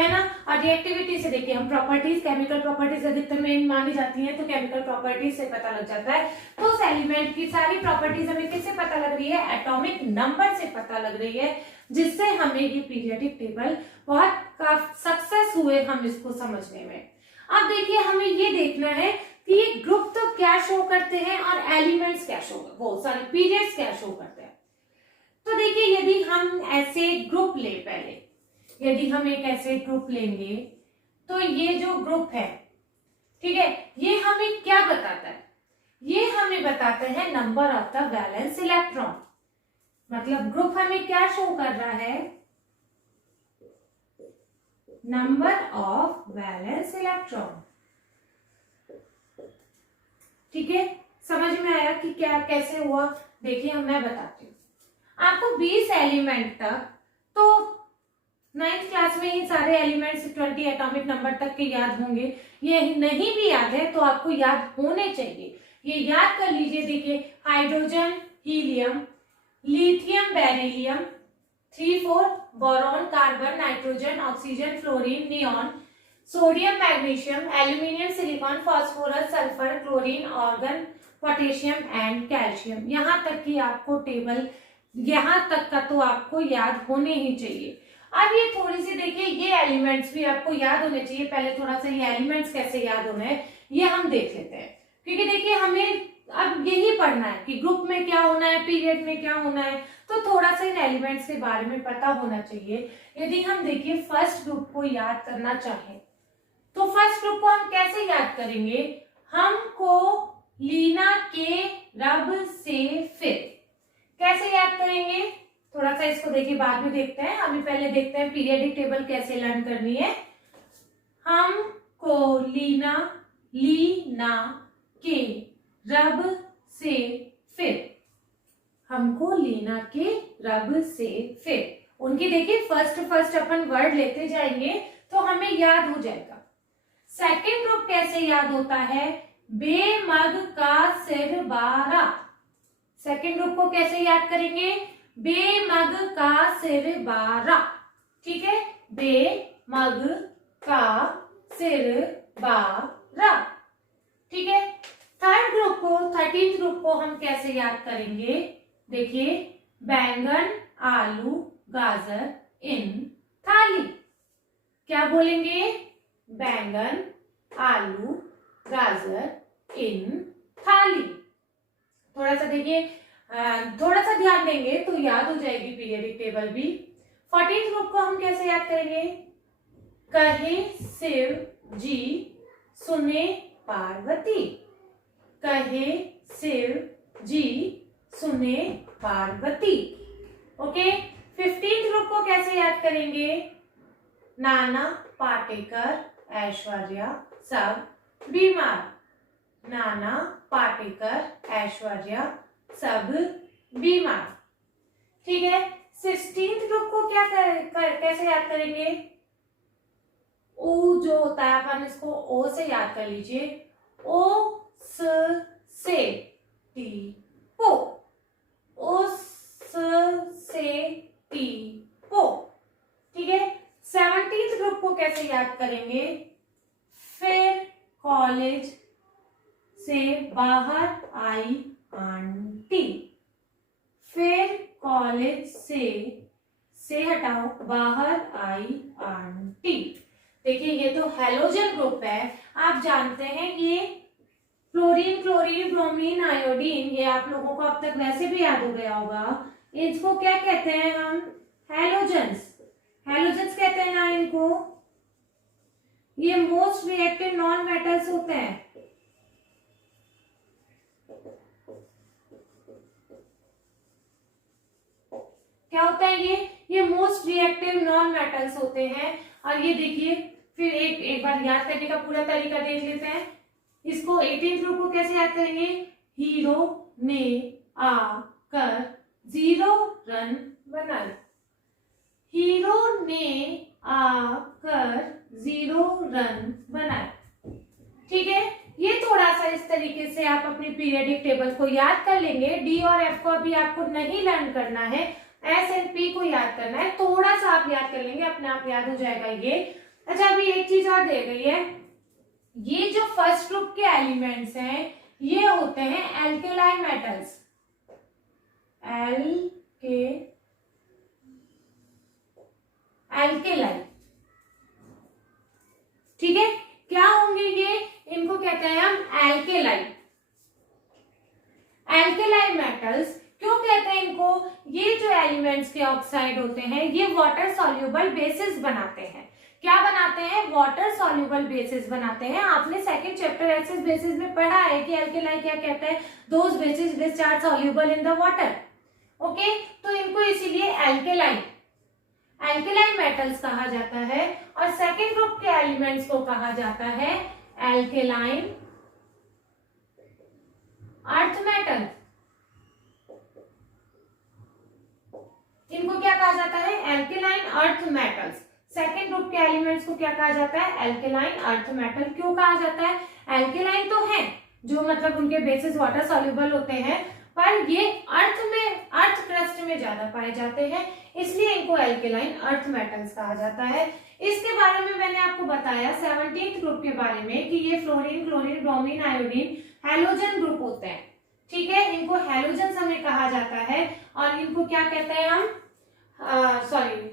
ना। और रिएक्टिविटी से देखिए हम प्रॉपर्टीज, केमिकल प्रॉपर्टीज अधिकतर में मानी जाती हैं, तो केमिकल प्रॉपर्टीज से पता लग जाता है। तो उस एलिमेंट की सारी प्रॉपर्टीज हमें किससे पता लग रही है, एटॉमिक नंबर से पता लग रही है, जिससे हमें ये पीरियोडिक टेबल बहुत सक्सेस हुए हम इसको समझने में। अब देखिए हमें ये देखना है कि ये ग्रुप तो क्या शो करते हैं और एलिमेंट्स क्या शो, वो सॉरी पीरियड्स क्या शो करते हैं। तो देखिए यदि हम ऐसे ग्रुप ले, पहले यदि हम एक ऐसे ग्रुप लेंगे तो ये जो ग्रुप है, ठीक है, ये हमें क्या बताता है, ये हमें बताते हैं number of the valence electron. मतलब ग्रुप हमें क्या शो कर रहा है, नंबर ऑफ वैलेंस इलेक्ट्रॉन। ठीक है, समझ में आया कि क्या कैसे हुआ। देखिए मैं बताती हूँ आपको 20 एलिमेंट तक, तो 9th क्लास में ही सारे एलिमेंट्स 20 एटॉमिक नंबर तक के याद होंगे। ये नहीं भी याद है तो आपको याद होने चाहिए, ये याद कर लीजिए। देखिए hydrogen, helium, lithium, beryllium, 3,4, boron, carbon, nitrogen, oxygen, fluorine, neon, sodium, magnesium, aluminium, silicon, phosphorus, sulphur, chlorine, organ, potassium and calcium. यहाँ तक की आपको टेबल, यहाँ तक का तो आपको याद होने ही चाहिए। अब ये थोड़ी सी देखिए ये एलिमेंट्स भी आपको याद होने चाहिए। पहले थोड़ा सा ये एलिमेंट्स कैसे याद होना है ये हम देख लेते हैं, क्योंकि देखिए हमें अब यही पढ़ना है कि ग्रुप में क्या होना है, पीरियड में क्या होना है, तो थोड़ा सा इन एलिमेंट्स के बारे में पता होना चाहिए। यदि हम देखिए फर्स्ट ग्रुप को याद करना चाहें तो फर्स्ट ग्रुप को हम कैसे याद करेंगे, हमको लीना के रब से फिर कैसे याद करेंगे, थोड़ा सा इसको देखिए बाद में देखते हैं। अभी पहले देखते हैं पीरियडिक टेबल कैसे लर्न करनी है। हमको लीना के रब से फिर, हमको लीना के रब से फिर, उनकी देखिए फर्स्ट अपन वर्ड लेते जाएंगे तो हमें याद हो जाएगा। सेकेंड ग्रुप कैसे याद होता है, बेमग का सिर बारा। सेकेंड ग्रुप को कैसे याद करेंगे, बेमग का सिर बारा। ठीक है, बेमग का सिर बारा। ठीक है, थर्ड ग्रुप को, 13th ग्रुप को हम कैसे याद करेंगे, देखिए बैंगन, आलू, गाजर इन थाली। क्या बोलेंगे, बैंगन, आलू, गाजर इन थाली। थोड़ा सा देखिए, थोड़ा सा ध्यान देंगे तो याद हो जाएगी पीरियडिक टेबल भी। 14th ग्रुप को हम कैसे याद करेंगे, कहे शिव जी सुने पार्वती, कहे शिव जी सुने पार्वती। ओके, 15th ग्रुप को कैसे याद करेंगे, नाना, पाटेकर, ऐश्वर्या सब बीमार, नाना, पाटेकर, ऐश्वर्या सब बीमार। ठीक है, 16th ग्रुप को क्या कैसे याद करेंगे, ओ जो होता है अपन इसको ओ से याद कर लीजिए, ओ से टी पो, उस से टी पो। ठीक है, 17th ग्रुप को कैसे याद करेंगे, फिर कॉलेज से बाहर आई आंटी, फिर कॉलेज से हटाओ, बाहर आई आंटी। देखिए ये तो हैलोजन ग्रुप है, आप जानते हैं ये फ्लोरीन, क्लोरीन, ब्रोमीन, आयोडीन, ये आप लोगों को अब तक वैसे भी याद हो गया होगा। इसको क्या कहते हैं हम, हैलोजेंस, हैलोजेंस कहते हैं ना इनको। ये मोस्ट रिएक्टिव नॉन मेटल्स होते हैं। क्या होता है ये मोस्ट रिएक्टिव नॉन मेटल्स होते हैं। और ये देखिए फिर एक बार याद करने का पूरा तरीका देख लेते हैं। इसको 18th ग्रुप को कैसे याद करेंगे, हीरो ने आकर 0 रन बनाए, हीरो ने आकर 0 रन बनाए। ठीक है, ये थोड़ा सा इस तरीके से आप अपनी पीरियोडिक टेबल को याद कर लेंगे। डी और एफ को अभी आपको नहीं लर्न करना है, एस एंड पी को याद करना है। थोड़ा सा आप याद कर लेंगे, अपने आप याद हो जाएगा ये। अच्छा, अभी एक चीज और दे गई है, ये जो फर्स्ट ग्रुप के एलिमेंट्स हैं ये होते हैं एल्केलाई मेटल्स। एल्केलाई, ठीक है, क्या होंगे ये? इनको कहते हैं हम एल्केलाई। एल्केलाई मेटल्स क्यों कहते हैं इनको? ये जो एलिमेंट्स के ऑक्साइड होते हैं ये वाटर सॉल्युबल बेसिस बनाते हैं। क्या बनाते हैं? वाटर सॉल्युबल बेसिस बनाते हैं। आपने सेकंड चैप्टर एसिड बेसिस में पढ़ा है कि एल्केलाई क्या कहते हैं? Those bases which are soluble in the water. Okay, तो इनको इसीलिए एल्केलाई मेटल्स कहा जाता है। और सेकेंड ग्रुप के एलिमेंट्स को कहा जाता है एल्केलाइन अर्थ मेटल। इनको क्या कहा जाता है? Alkaline earth metals. Second group के एलिमेंट्स को क्या कहा जाता है? Alkaline earth metal. क्यों कहा जाता है? एल्केलाइन तो है, जो मतलब उनके बेसिस वाटर सॉल्युबल होते हैं, पर ये अर्थ क्रस्ट में ज्यादा पाए जाते हैं, इसलिए इनको एल्केलाइन अर्थ मेटल्स कहा जाता है। इसके बारे में मैंने आपको बताया 17th ग्रुप के बारे में कि ये fluorine, chlorine, bromine, iodine halogen group होते हैं। ठीक है, इनको हैलोजन हमें कहा जाता है। और इनको क्या कहते हैं हम?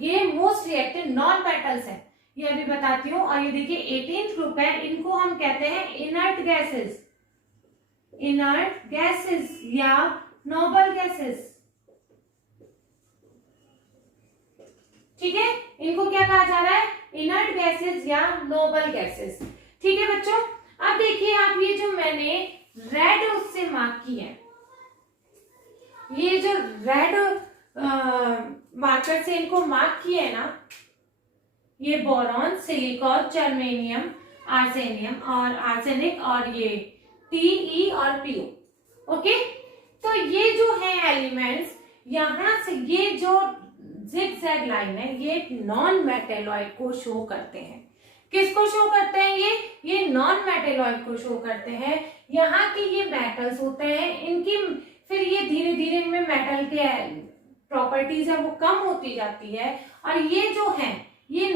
ये मोस्ट रिएक्टिव नॉन मेटल्स है, ये अभी बताती हूँ। और ये देखिए 18th ग्रुप है, इनको हम कहते हैं इनर्ट गैसेस या नोबल गैसेस। ठीक है, इनको क्या कहा जा रहा है? इनर्ट गैसेस या नोबल गैसेस। ठीक है बच्चों, अब देखिए आप, ये जो मैंने रेड उससे मार्क की है, ये जो रेड मार्कर से इनको मार्क किए है ना, ये बोरॉन, सिलिकॉन, जर्मेनियम, आर्सेनियम और आर्सेनिक, और ये टी, और पीओ। ओके, तो ये जो है एलिमेंट्स, यहां से ये जो जिगजैग लाइन है ये नॉन मेटेलॉइड को शो करते हैं। किसको शो करते हैं? ये नॉन मेटेलॉइड को शो करते हैं। यहाँ के ये मेटल्स होते हैं, इनकी फिर ये धीरे धीरे इनमें मेटल के प्रॉपर्टीज है वो कम होती जाती है। और ये जो है ये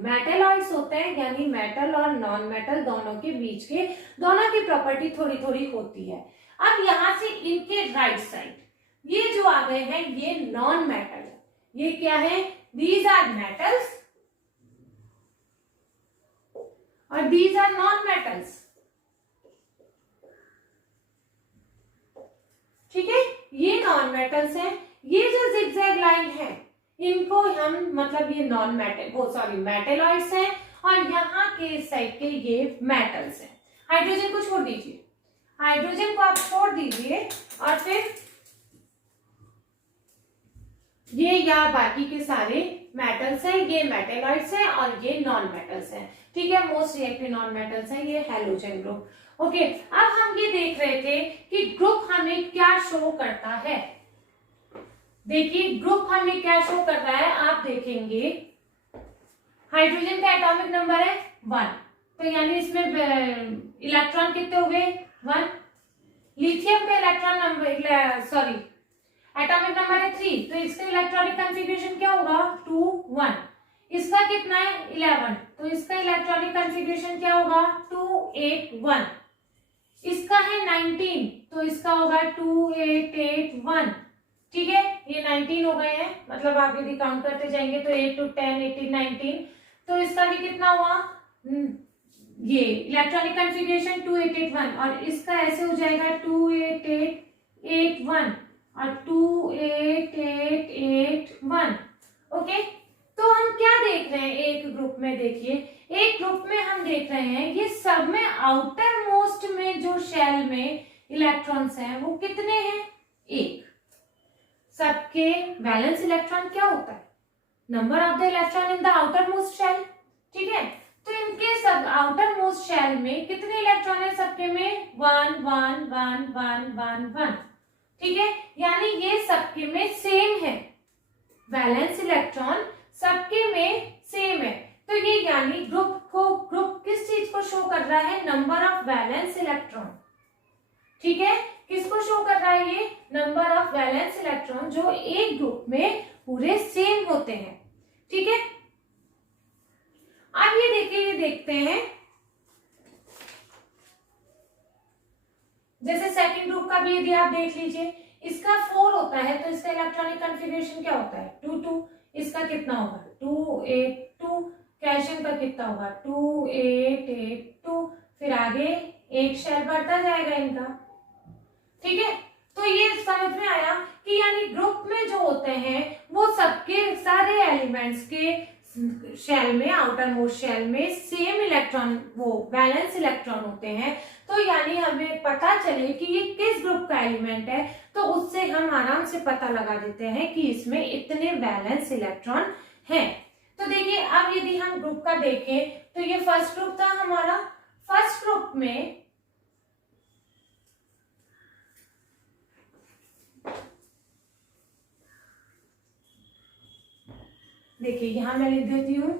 मेटेलॉइड्स होते हैं, यानी मेटल और नॉन मेटल दोनों के बीच के दोनों की प्रॉपर्टी थोड़ी थोड़ी होती है। अब यहाँ से इनके राइट साइड ये जो आ गए हैं ये नॉन मेटल है। ये क्या है? दीज आर मेटल्स और दीज आर नॉन मेटल्स। ठीक है, ये नॉन मेटल्स हैं। ये जो जिगजैग लाइन है इनको हम मतलब ये मेटेलॉइड्स हैं, और यहाँ के साइड के ये मेटल्स हैं। हाइड्रोजन को छोड़ दीजिए, हाइड्रोजन को आप छोड़ दीजिए, और फिर ये या बाकी के सारे मेटल्स हैं, ये मेटेलॉइड्स हैं और ये नॉन मेटल्स हैं। ठीक है, मोस्ट रिएक्टिव नॉन मेटल्स हैं ये हैलोजन ग्रुप। ओके, अब हम ये देख रहे थे कि ग्रुप हमें क्या शो करता है। देखिए ग्रुप हमें क्या शो कर रहा है, आप देखेंगे हाइड्रोजन का एटॉमिक नंबर है 1, तो यानी इसमें इलेक्ट्रॉन कितने हो गए? 1। लिथियम का इलेक्ट्रॉन नंबर एटॉमिक नंबर है 3, तो इसका इलेक्ट्रॉनिक कॉन्फ़िगरेशन क्या होगा? 2 1। इसका कितना है? 11, तो इसका इलेक्ट्रॉनिक कॉन्फ़िगरेशन क्या होगा? 2 8 1। इसका है 19, तो इसका होगा 2 8 8 1। ठीक है, ये 19 हो गए हैं, मतलब आप यदि काउंट करते जाएंगे तो 8 to 10 18 19, तो इसका भी कितना हुआ? ये इलेक्ट्रॉनिक कॉन्फ़िगरेशन 2 8 8 1, और इसका ऐसे हो जाएगा 2 8 8 8 1 और 2 8 8 8 1। ओके, तो हम क्या देख रहे हैं एक ग्रुप में? देखिए एक ग्रुप में हम देख रहे हैं ये सब में आउटर मोस्ट में जो शेल में इलेक्ट्रॉन्स हैं वो कितने हैं? 1। सबके वैलेंस इलेक्ट्रॉन क्या होता है? Number of the electron in the outer most shell. ठीक है, तो इनके सब आउटर मोस्ट शेल में कितने इलेक्ट्रॉन है? सबके में 1 1 1 1 1 1। ठीक है, यानी ये सबके में सेम है, वैलेंस इलेक्ट्रॉन सबके में सेम है। तो ये यानी ग्रुप किस चीज को शो कर रहा है? नंबर ऑफ वैलेंस ठीक है, किसको शो कर रहा है? ये नंबर ऑफ वैलेंस इलेक्ट्रॉन जो एक ग्रुप में पूरे सेम होते हैं। ठीक है, अब ये देखिए, ये देखते हैं जैसे सेकंड ग्रुप का भी यदि आप देख लीजिए, इसका 4 होता है तो इसका इलेक्ट्रॉनिक कन्फिगरेशन क्या होता है? 2 इसका कितना होगा? 2 8 2। कैल्शियम का कितना होगा? 2 8 8 2। फिर आगे एक शेल बढ़ता जाएगा इनका। ठीक है, तो ये समझ में आया कि यानी ग्रुप में जो होते हैं वो सबके सारे एलिमेंट्स के शेल में, आउटर मोस्ट शेल में सेम इलेक्ट्रॉन, वो वैलेंस इलेक्ट्रॉन होते हैं। तो यानी हमें पता चले कि ये किस ग्रुप का एलिमेंट है, तो उससे हम आराम से पता लगा देते हैं कि इसमें इतने वैलेंस इलेक्ट्रॉन हैं। तो देखिए, अब यदि हम ग्रुप का देखें तो ये फर्स्ट ग्रुप था हमारा। फर्स्ट ग्रुप में देखिए, यहां मैं लिख देती हूं,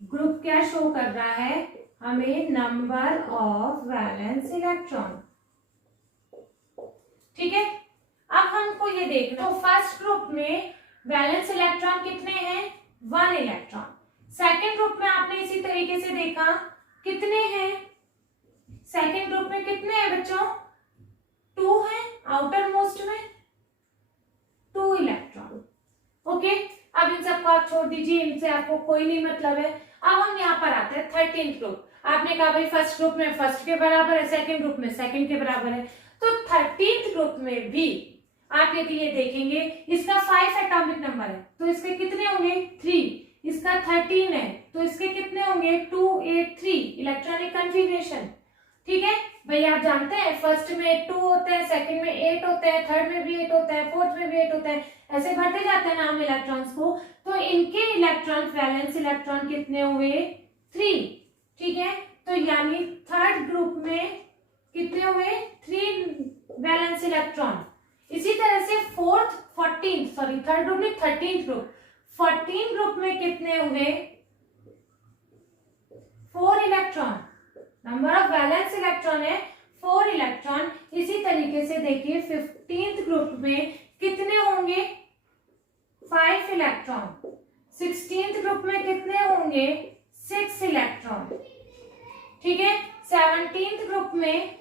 ग्रुप क्या शो कर रहा है हमें? Number of valence electron. ठीक है, अब हमको ये देखना, तो फर्स्ट ग्रुप में वैलेंस इलेक्ट्रॉन कितने हैं? 1 इलेक्ट्रॉन। सेकेंड ग्रुप में आपने इसी तरीके से देखा, कितने हैं? सेकेंड ग्रुप में कितने हैं बच्चों? 2 हैं, आउटर मोस्ट में 2 इलेक्ट्रॉन। ओके, अब इन सबको आप छोड़ दीजिए, इनसे आपको कोई नहीं मतलब है। अब हम यहाँ पर आते हैं 13th ग्रुप। आपने कहा भाई फर्स्ट ग्रुप में फर्स्ट के बराबर है, सेकंड ग्रुप में सेकंड के बराबर है, तो 13th ग्रुप में भी आप यदि ये देखेंगे, इसका 5 एटॉमिक नंबर है तो इसके कितने होंगे? 3। इसका 13 है तो इसके कितने होंगे? 2 8 3 इलेक्ट्रॉनिक कन्फिगरेशन। ठीक है भाई, आप जानते हैं फर्स्ट में 2 होते हैं, सेकंड में 8 होते हैं, थर्ड में भी 8 होता है, फोर्थ में भी 8 होता है, ऐसे बढ़ते जाते हैं नाम इलेक्ट्रॉन्स को। तो इनके इलेक्ट्रॉन, वैलेंस इलेक्ट्रॉन कितने हुए? 3। ठीक है, तो यानी थर्ड ग्रुप में कितने हुए? 3 वैलेंस इलेक्ट्रॉन। इसी तरह से थर्ड ग्रुप में 13th ग्रुप, 14 ग्रुप में कितने हुए? 4 electron. Number of valence electron है 4 इलेक्ट्रॉन। इसी तरीके से देखिए 15th ग्रुप में कितने होंगे? 5 इलेक्ट्रॉन। 16th ग्रुप में कितने होंगे? 6 इलेक्ट्रॉन। ठीक है, 17th ग्रुप में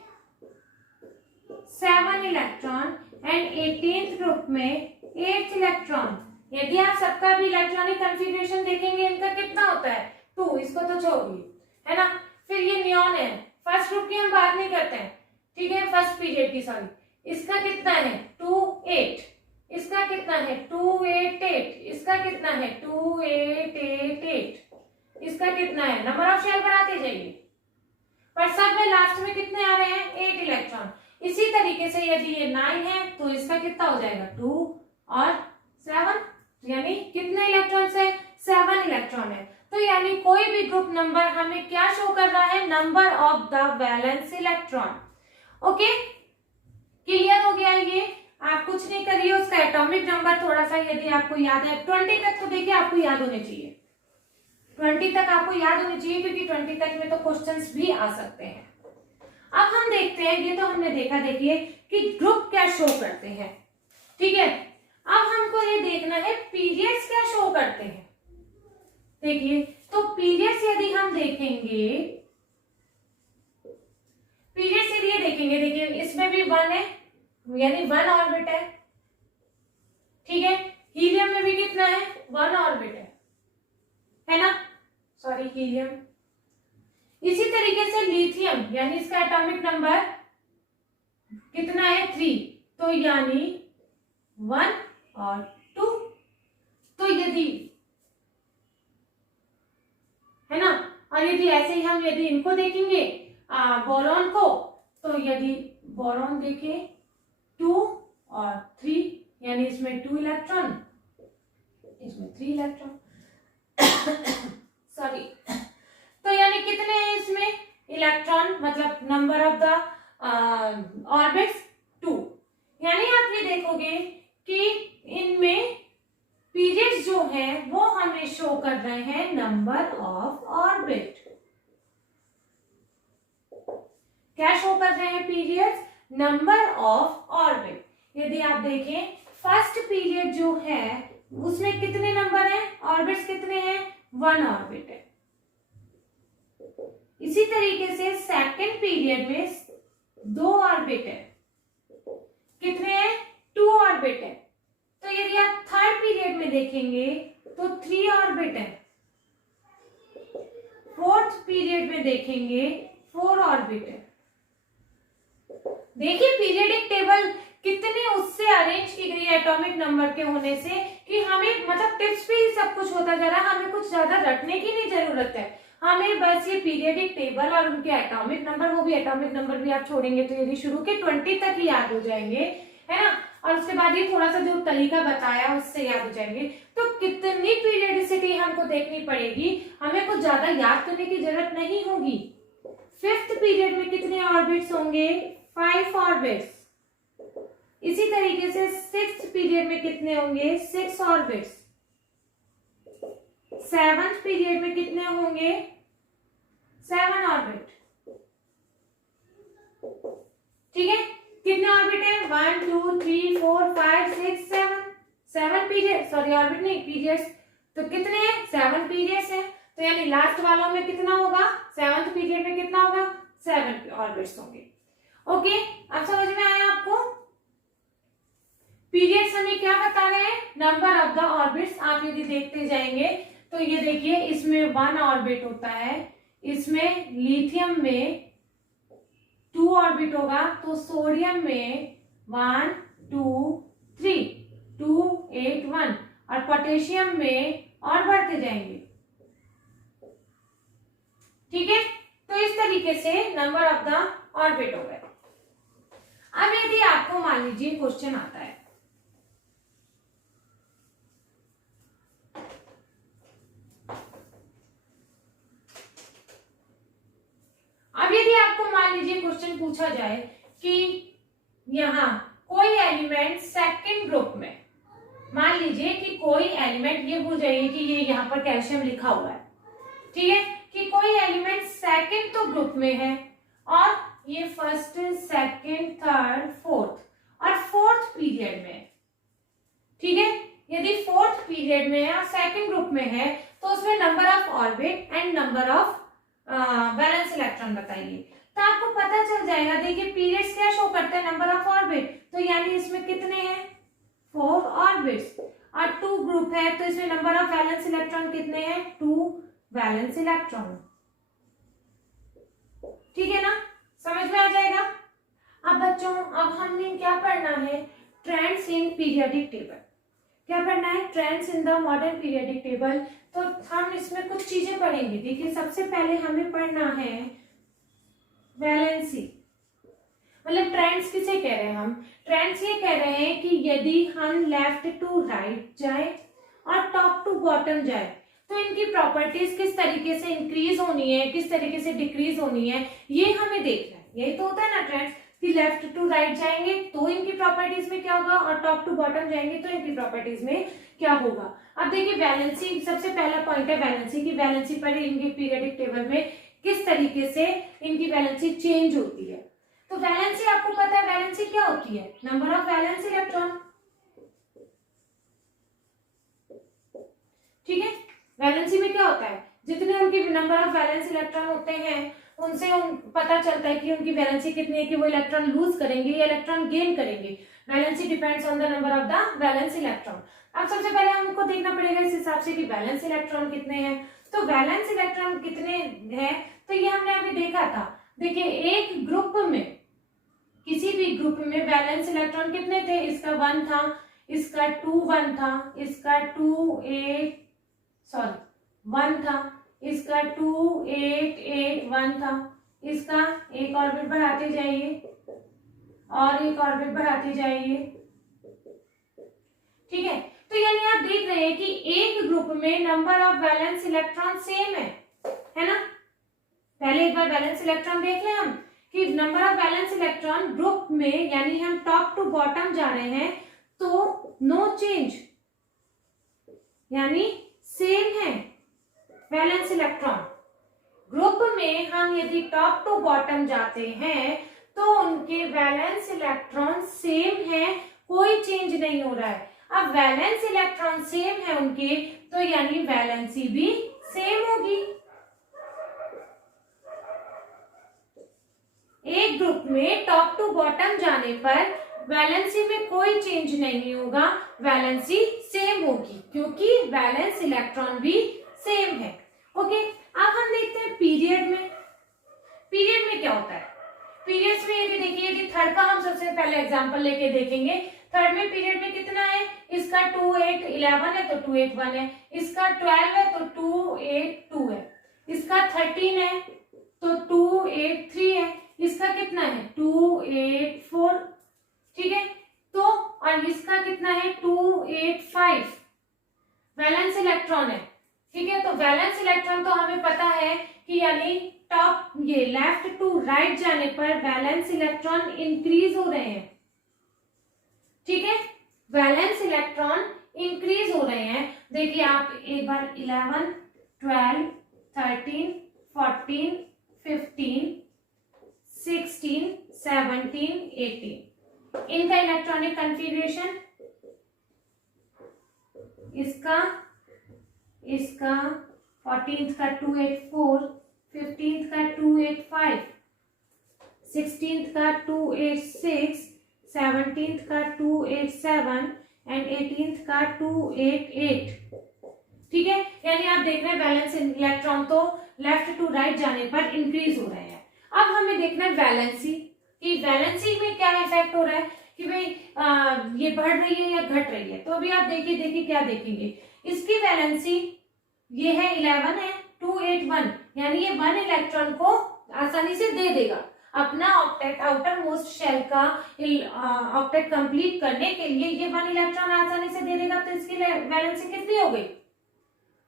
7 इलेक्ट्रॉन एंड 18th ग्रुप में 8 इलेक्ट्रॉन। यदि आप सबका भी इलेक्ट्रॉनिक कन्फिगरेशन देखेंगे, इनका कितना होता है? 2। इसको तो छोड़िए, है ना। फिर ये नियॉन है, फर्स्ट ग्रुप की हम बात नहीं करते हैं, ठीक है, फर्स्ट पीरियड की, सॉरी। इसका कितना है? 2 8। इसका कितना है? 2 8 8। इसका कितना है? 2 8 8 8। इसका कितना है? नंबर ऑफ शेल बढ़ाते जाइए, पर सब में लास्ट में कितने आ रहे हैं? 8 इलेक्ट्रॉन। इसी तरीके से यदि ये 9 है तो इसका कितना हो जाएगा? 2 और 7, यानी कितने इलेक्ट्रॉन है? 7 इलेक्ट्रॉन है। तो यानी कोई भी ग्रुप नंबर हमें क्या शो कर रहा है? Number of the valence electron. Okay, clear हो गया ये? आप कुछ नहीं करिए, उसका एटॉमिक नंबर थोड़ा सा यदि आपको याद है, 20 तक तो देखिए आपको याद होने चाहिए, 20 तक आपको याद होने चाहिए, क्योंकि 20 तक में तो क्वेश्चंस भी आ सकते हैं। अब हम देखते हैं, ये तो हमने देखा, देखिए कि ग्रुप क्या शो करते हैं। ठीक है, अब हमको ये देखना है पीरियड्स क्या शो करते हैं। देखिए, तो पीरियड्स यदि हम देखेंगे, पीरियड्स यदि देखेंगे, देखिए इसमें भी 1 है, यानी 1 ऑर्बिट है। ठीक है, हीलियम में भी कितना है? 1 ऑर्बिट है ना, सॉरी हीलियम। इसी तरीके से लिथियम, यानी इसका एटॉमिक नंबर कितना है? 3, तो यानी 1 और 2। तो यदि, है ना, और यदि ऐसे ही हम यदि इनको देखेंगे बोरॉन को, तो यदि बोरॉन देखें 2 और 3, यानी इसमें 2 इलेक्ट्रॉन, इसमें 3 इलेक्ट्रॉन सॉरी। तो यानी कितने हैं इसमें इलेक्ट्रॉन, मतलब नंबर ऑफ द ऑर्बिट्स 2। यानी आप ये देखोगे कि इनमें पीरियड्स जो है वो हमें शो कर रहे हैं नंबर ऑफ ऑर्बिट। क्या शो कर रहे हैं पीरियड्स? Number of orbit. यदि आप देखें फर्स्ट पीरियड जो है उसमें कितने नंबर हैं, ऑर्बिट्स कितने हैं, 1 ऑर्बिट है। इसी तरीके से सेकंड पीरियड में 2 ऑर्बिट है, कितने हैं, 2 ऑर्बिट है। तो यदि आप थर्ड पीरियड में देखेंगे तो 3 ऑर्बिट है। फोर्थ पीरियड में देखेंगे 4 ऑर्बिट है। देखिए पीरियडिक टेबल कितने उससे अरेंज की गई है एटॉमिक नंबर के होने से कि हमें मतलब टिप्स पे ही सब कुछ होता जा रहा है, हमें कुछ ज्यादा रटने की नहीं जरूरत है। हमें बस ये पीरियडिक टेबल और उनके एटॉमिक नंबर, वो भी एटॉमिक नंबर भी आप छोड़ेंगे तो यदि शुरू के 20 तक ही याद हो जाएंगे, है ना, और उसके बाद ये थोड़ा सा जो तरीका बताया उससे याद हो जाएंगे। तो कितनी पीरियडिसिटी हमको देखनी पड़ेगी, हमें कुछ ज्यादा याद करने की जरूरत नहीं होगी। फिफ्थ पीरियड में कितने ऑर्बिट्स होंगे, 5 ऑर्बिट्स। इसी तरीके से सिक्स्थ पीरियड में कितने होंगे, 6 ऑर्बिट्स। सेवंथ पीरियड में कितने होंगे, 7 ऑर्बिट। ठीक है, कितने ऑर्बिट है, 1 2 3 4 5 6 7, 7 पीरियड, सॉरी ऑर्बिट नहीं पीरियड्स। तो कितने हैं, 7 पीरियड्स है। तो यानी लास्ट वालों में कितना होगा, 7th पीरियड में कितना होगा, 7 ऑर्बिट्स होंगे। ओके, अब समझ में आया आपको। पीरियड्स हमें क्या बता रहे हैं, नंबर ऑफ द ऑर्बिट्स। आप यदि देखते जाएंगे तो ये देखिए इसमें 1 ऑर्बिट होता है, इसमें लिथियम में 2 ऑर्बिट होगा, तो सोडियम में 1 2 3 2 8 1, और पोटेशियम में और बढ़ते जाएंगे। ठीक है, तो इस तरीके से नंबर ऑफ द ऑर्बिट हो गए। अब यदि आपको मान लीजिए क्वेश्चन आता है, अब यदि आपको मान लीजिए क्वेश्चन पूछा जाए कि यहाँ कोई एलिमेंट सेकंड ग्रुप में, मान लीजिए कि कोई एलिमेंट, ये भूल जाइए कि ये यहाँ पर कैल्शियम लिखा हुआ है, ठीक है, कि कोई एलिमेंट सेकंड तो ग्रुप में है और ये फर्स्ट सेकंड थर्ड फोर्थ और फोर्थ पीरियड में, ठीक है, यदि फोर्थ पीरियड में और सेकंड ग्रुप में है तो उसमें number of orbit and number of valence electron बताइए। तो आपको पता चल जाएगा, देखिए पीरियड्स क्या शो करते हैं, नंबर ऑफ ऑर्बिट, तो यानी इसमें कितने हैं, 4 ऑर्बिट्स, और 2 ग्रुप है तो इसमें नंबर ऑफ वैलेंस इलेक्ट्रॉन कितने हैं, 2 वैलेंस इलेक्ट्रॉन। ठीक है ना, समझ में आ जाएगा। अब बच्चों अब हमने क्या पढ़ना है, ट्रेंड्स इन पीरियडिक टेबल। क्या पढ़ना है, trends in the modern periodic table. तो हम इसमें कुछ चीजें पढ़ेंगे। देखिए सबसे पहले हमें पढ़ना है वैलेंसी, मतलब ट्रेंड्स किसे कह रहे हैं हम, ट्रेंड्स ये कह रहे हैं कि यदि हम लेफ्ट टू राइट जाए और टॉप टू बॉटम जाए तो इनकी प्रॉपर्टीज किस तरीके से इंक्रीज होनी है, किस तरीके से डिक्रीज होनी है, ये हमें देखना है। यही तो होता है ना ट्रेंड्स, कि लेफ्ट टू राइट जाएंगे तो इनकी प्रॉपर्टीज में क्या होगा और टॉप टू बॉटम जाएंगे तो इनकी प्रॉपर्टीज में क्या होगा। अब देखिए वैलेंसी, सबसे पहला पॉइंट है वैलेंसी की, वैलेंसी पर इनके पीरियडिक टेबल में किस तरीके से इनकी वैलेंसी चेंज होती है। तो वैलेंसी आपको पता है, वैलेंसी क्या होती है, नंबर ऑफ वैलेंस इलेक्ट्रॉन। ठीक है, वैलेंसी में क्या होता है, जितने उनके नंबर ऑफ वैलेंस इलेक्ट्रॉन होते हैं उनसे पता चलता है कि उनकी वैलेंसी कितनी है, कि वो इलेक्ट्रॉन लूज करेंगे या इलेक्ट्रॉन गेन करेंगे। Valency depends on the number of the valence electron. अब सबसे पहले हमको देखना पड़ेगा इस हिसाब से कि वैलेंस इलेक्ट्रॉन कितने हैं। तो वैलेंस इलेक्ट्रॉन कितने हैं, तो ये हमने अभी देखा था। देखिए एक ग्रुप में, किसी भी ग्रुप में वैलेंस इलेक्ट्रॉन कितने थे, इसका 1 था, इसका 2 1 था, इसका 2 1 था, इसका 2 8 8 1 था, इसका एक ऑर्बिट बढ़ाते जाइए और एक ऑर्बिट बढ़ाते जाइए। ठीक है, तो यानी आप देख रहे हैं कि एक ग्रुप में number of valence electron same है ना। पहले एक बार वैलेंस इलेक्ट्रॉन देख लें हम कि number of valence electron group में, यानी हम टॉप टू बॉटम जा रहे हैं तो नो चेंज, यानी सेम है वैलेंस इलेक्ट्रॉन। ग्रुप में हम यदि टॉप टू बॉटम जाते हैं तो उनके वैलेंस इलेक्ट्रॉन सेम है, कोई चेंज नहीं हो रहा है। अब वैलेंस इलेक्ट्रॉन सेम है उनके, तो यानी वैलेंसी भी सेम होगी। एक ग्रुप में टॉप टू बॉटम जाने पर वैलेंसी में कोई चेंज नहीं होगा, वैलेंसी सेम होगी क्योंकि वैलेंस इलेक्ट्रॉन भी सेम है। ओके, अब हम देखते हैं पीरियड में। पीरियड में क्या होता है? पीरियड्स में यदि देखिए, यदि थर्ड का हम सबसे पहले एग्जांपल लेके देखेंगे। थर्ड में पीरियड में कितना है? इसका 2 8 11 है तो 2 8 1 है, इसका 12 है तो 2 8 2 है, इसका 13 है तो 2 8 3 है, इसका कितना है? 2 8 4, ठीक है। तो और इसका कितना है? 2 8 5 वैलेंस इलेक्ट्रॉन है, ठीक है। तो वैलेंस इलेक्ट्रॉन तो हमें पता है कि यानी टॉप ये लेफ्ट टू राइट जाने पर वैलेंस इलेक्ट्रॉन इंक्रीज हो रहे हैं, ठीक है। वैलेंस इलेक्ट्रॉन इंक्रीज हो रहे हैं। देखिए आप एक बार 11 12 13 14 15 16 17 18 इनका इलेक्ट्रॉनिक कन्फिगरेशन, इसका 14th का 284, 15th का 285, 16th का 286, 17th का 287 एंड 18th का 288, ठीक है। यानी आप देख रहे हैं वैलेंस इलेक्ट्रॉन तो लेफ्ट टू राइट जाने पर इंक्रीज हो रहे हैं। अब हमें देखना है वैलेंसी, कि वैलेंसी में क्या इफेक्ट हो रहा है कि भाई ये बढ़ रही है या घट रही है। तो अभी आप देखिए क्या देखेंगे, इसकी वैलेंसी ये है 11 है, 281 यानी ये 1 इलेक्ट्रॉन को आसानी से दे देगा। अपना ऑक्टेट आउटर मोस्ट शेल का ऑक्टेट कंप्लीट करने के लिए ये 1 इलेक्ट्रॉन आसानी से दे देगा। तो इसकी वैलेंसी कितनी हो गई?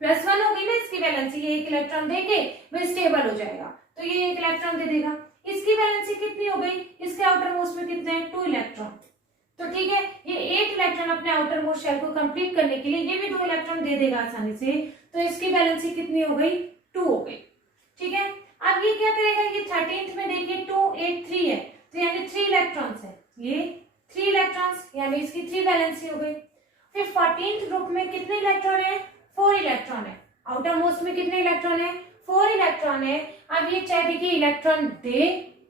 +1 हो गई ना इसकी वैलेंसी। ये 1 इलेक्ट्रॉन देके वह स्टेबल हो जाएगा, तो ये 1 इलेक्ट्रॉन दे देगा। इसकी वैलेंसी कितनी हो गई? इसके आउटर मोस्ट में कितने हैं? 2 इलेक्ट्रॉन। तो ठीक है, ये 8 इलेक्ट्रॉन अपने आउटर मोस्ट शेल को कंप्लीट करने के लिए ये भी 2 इलेक्ट्रॉन दे देगा आसानी से। तो इसकी वैलेंसी कितनी हो गई? 2 हो गई, ठीक है। अब ये क्या करेगा? ये 13th में देखिए 2 8 3 है, तो यानी 3 इलेक्ट्रॉन्स है, ये 3 इलेक्ट्रॉन्स यानी इसकी 3 वैलेंसी हो गई। फिर 14th ग्रुप में कितने इलेक्ट्रॉन है? 4 इलेक्ट्रॉन है। आउटर मोस्ट में कितने इलेक्ट्रॉन है? 4 इलेक्ट्रॉन है। अब ये चाहे देखिए इलेक्ट्रॉन दे,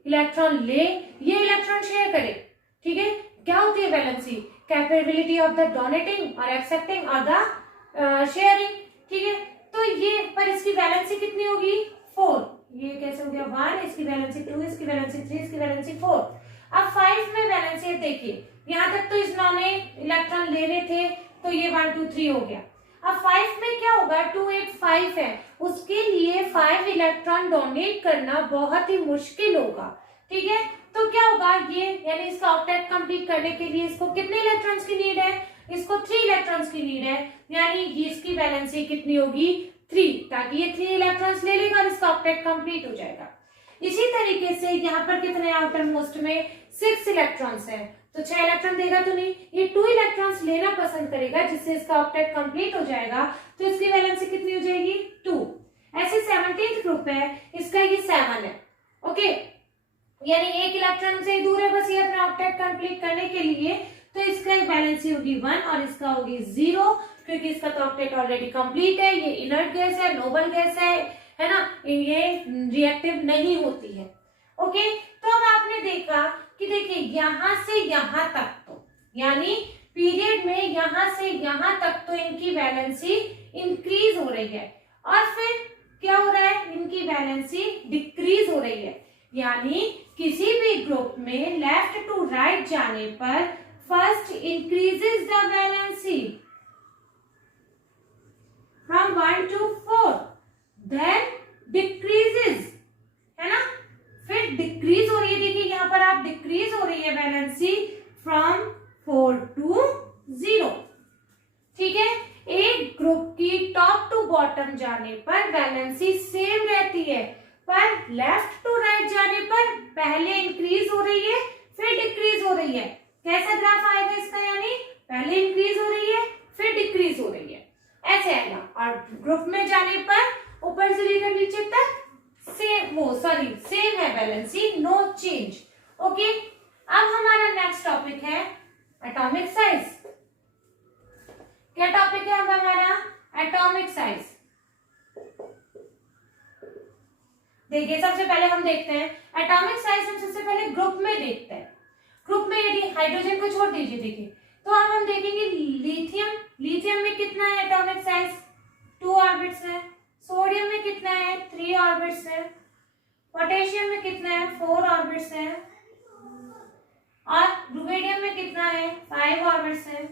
इलेक्ट्रॉन ले, ये इलेक्ट्रॉन शेयर करे, ठीक है। क्या होती है valency? Capability of the donating और एक्सेप्टिंग और द शेयरिंग, ठीक है। तो ये पर इसकी वैलेंसी कितनी होगी? 4। ये कैसे हो गया? 1, इसकी वैलेंसी 2, इसकी वैलेंसी 3, इसकी वैलेंसी 4। अब 5 में वैलेंसी देखिए, यहाँ तक तो इन्होंने इलेक्ट्रॉन लेने थे तो ये 1 2 3 हो गया। अब 5 में क्या होगा? 2 8 5 है, उसके लिए 5 इलेक्ट्रॉन डोनेट करना बहुत ही मुश्किल होगा, ठीक है। तो क्या होगा? ये यानी इसका ऑक्टेट कंप्लीट करने के लिए इसको कितने इलेक्ट्रॉन्स की नीड है? इसको 3 इलेक्ट्रॉन्स की नीड है, यानी ये इसकी वैलेंसी कितनी होगी? 3, ताकि ये 3 इलेक्ट्रॉन्स ले लेगा और इसका ऑक्टेट कंप्लीट हो जाएगा। इसी तरीके से यहाँ पर कितने आउटर मोस्ट में 6 इलेक्ट्रॉन्स है, तो 6 इलेक्ट्रॉन देगा तो नहीं, ये 2 इलेक्ट्रॉन्स लेना पसंद करेगा जिससे इसका ऑक्टेट कंप्लीट हो जाएगा। तो इसकी वैलेंसी कितनी हो जाएगी? 2। ऐसे 17th ग्रुप है, इसका ये 7 है, ओके, यानी 1 इलेक्ट्रॉन से दूर है बस ये अपना ऑक्टेट कंप्लीट करने के लिए। तो इसका वैलेंसी होगी 1 और इसका होगी 0, क्योंकि इसका तो ऑक्टेट ऑलरेडी कंप्लीट है। ये इनर्ट गैस है, नोबल गैस है ना, ये रिएक्टिव नहीं होती है, ओके। तो अब आपने देखा कि देखिए यहां से यहां तक तो यानी पीरियड में यहां से यहां तक तो इनकी वैलेंसी इंक्रीज हो रही है, और फिर क्या हो रहा है? इनकी वैलेंसी डिक्रीज हो रही है। यानी किसी भी ग्रुप में लेफ्ट टू राइट जाने पर first increases the valency from 1 to 4, then decreases, है ना, फिर डिक्रीज हो रही है। देखिए यहाँ पर आप डिक्रीज हो रही है वैलेंसी फ्रॉम 4 to 0, ठीक है। एक ग्रुप की टॉप टू बॉटम जाने पर वैलेंसी सेम रहती है, पर लेफ्ट टू राइट जाने पर पहले इंक्रीज हो रही है फिर डिक्रीज हो रही है। कैसा ग्राफ आएगा इसका? यानी पहले इंक्रीज हो रही है फिर डिक्रीज हो रही है, ऐसे आएगा। और ग्रुप में जाने पर ऊपर से लेकर नीचे तक सेम है वैलेंसी, नो चेंज, ओके, अब हमारा नेक्स्ट टॉपिक है एटॉमिक साइज। क्या टॉपिक है अब हमारा? Atomic size. देखिए सबसे पहले हम देखते हैं एटॉमिक साइज। हम सबसे पहले ग्रुप में देखते हैं। ग्रुप में यदि हाइड्रोजन को छोड़ दीजिए, देखिए तो अब हम देखेंगे लिथियम। लिथियम में कितना है एटॉमिक साइज? 2 ऑर्बिट्स है। सोडियम में कितना है? 3 ऑर्बिट्स है। पोटेशियम में कितना है? 4 ऑर्बिट्स है। और रुबिडियम में कितना है? 5 ऑर्बिट्स है।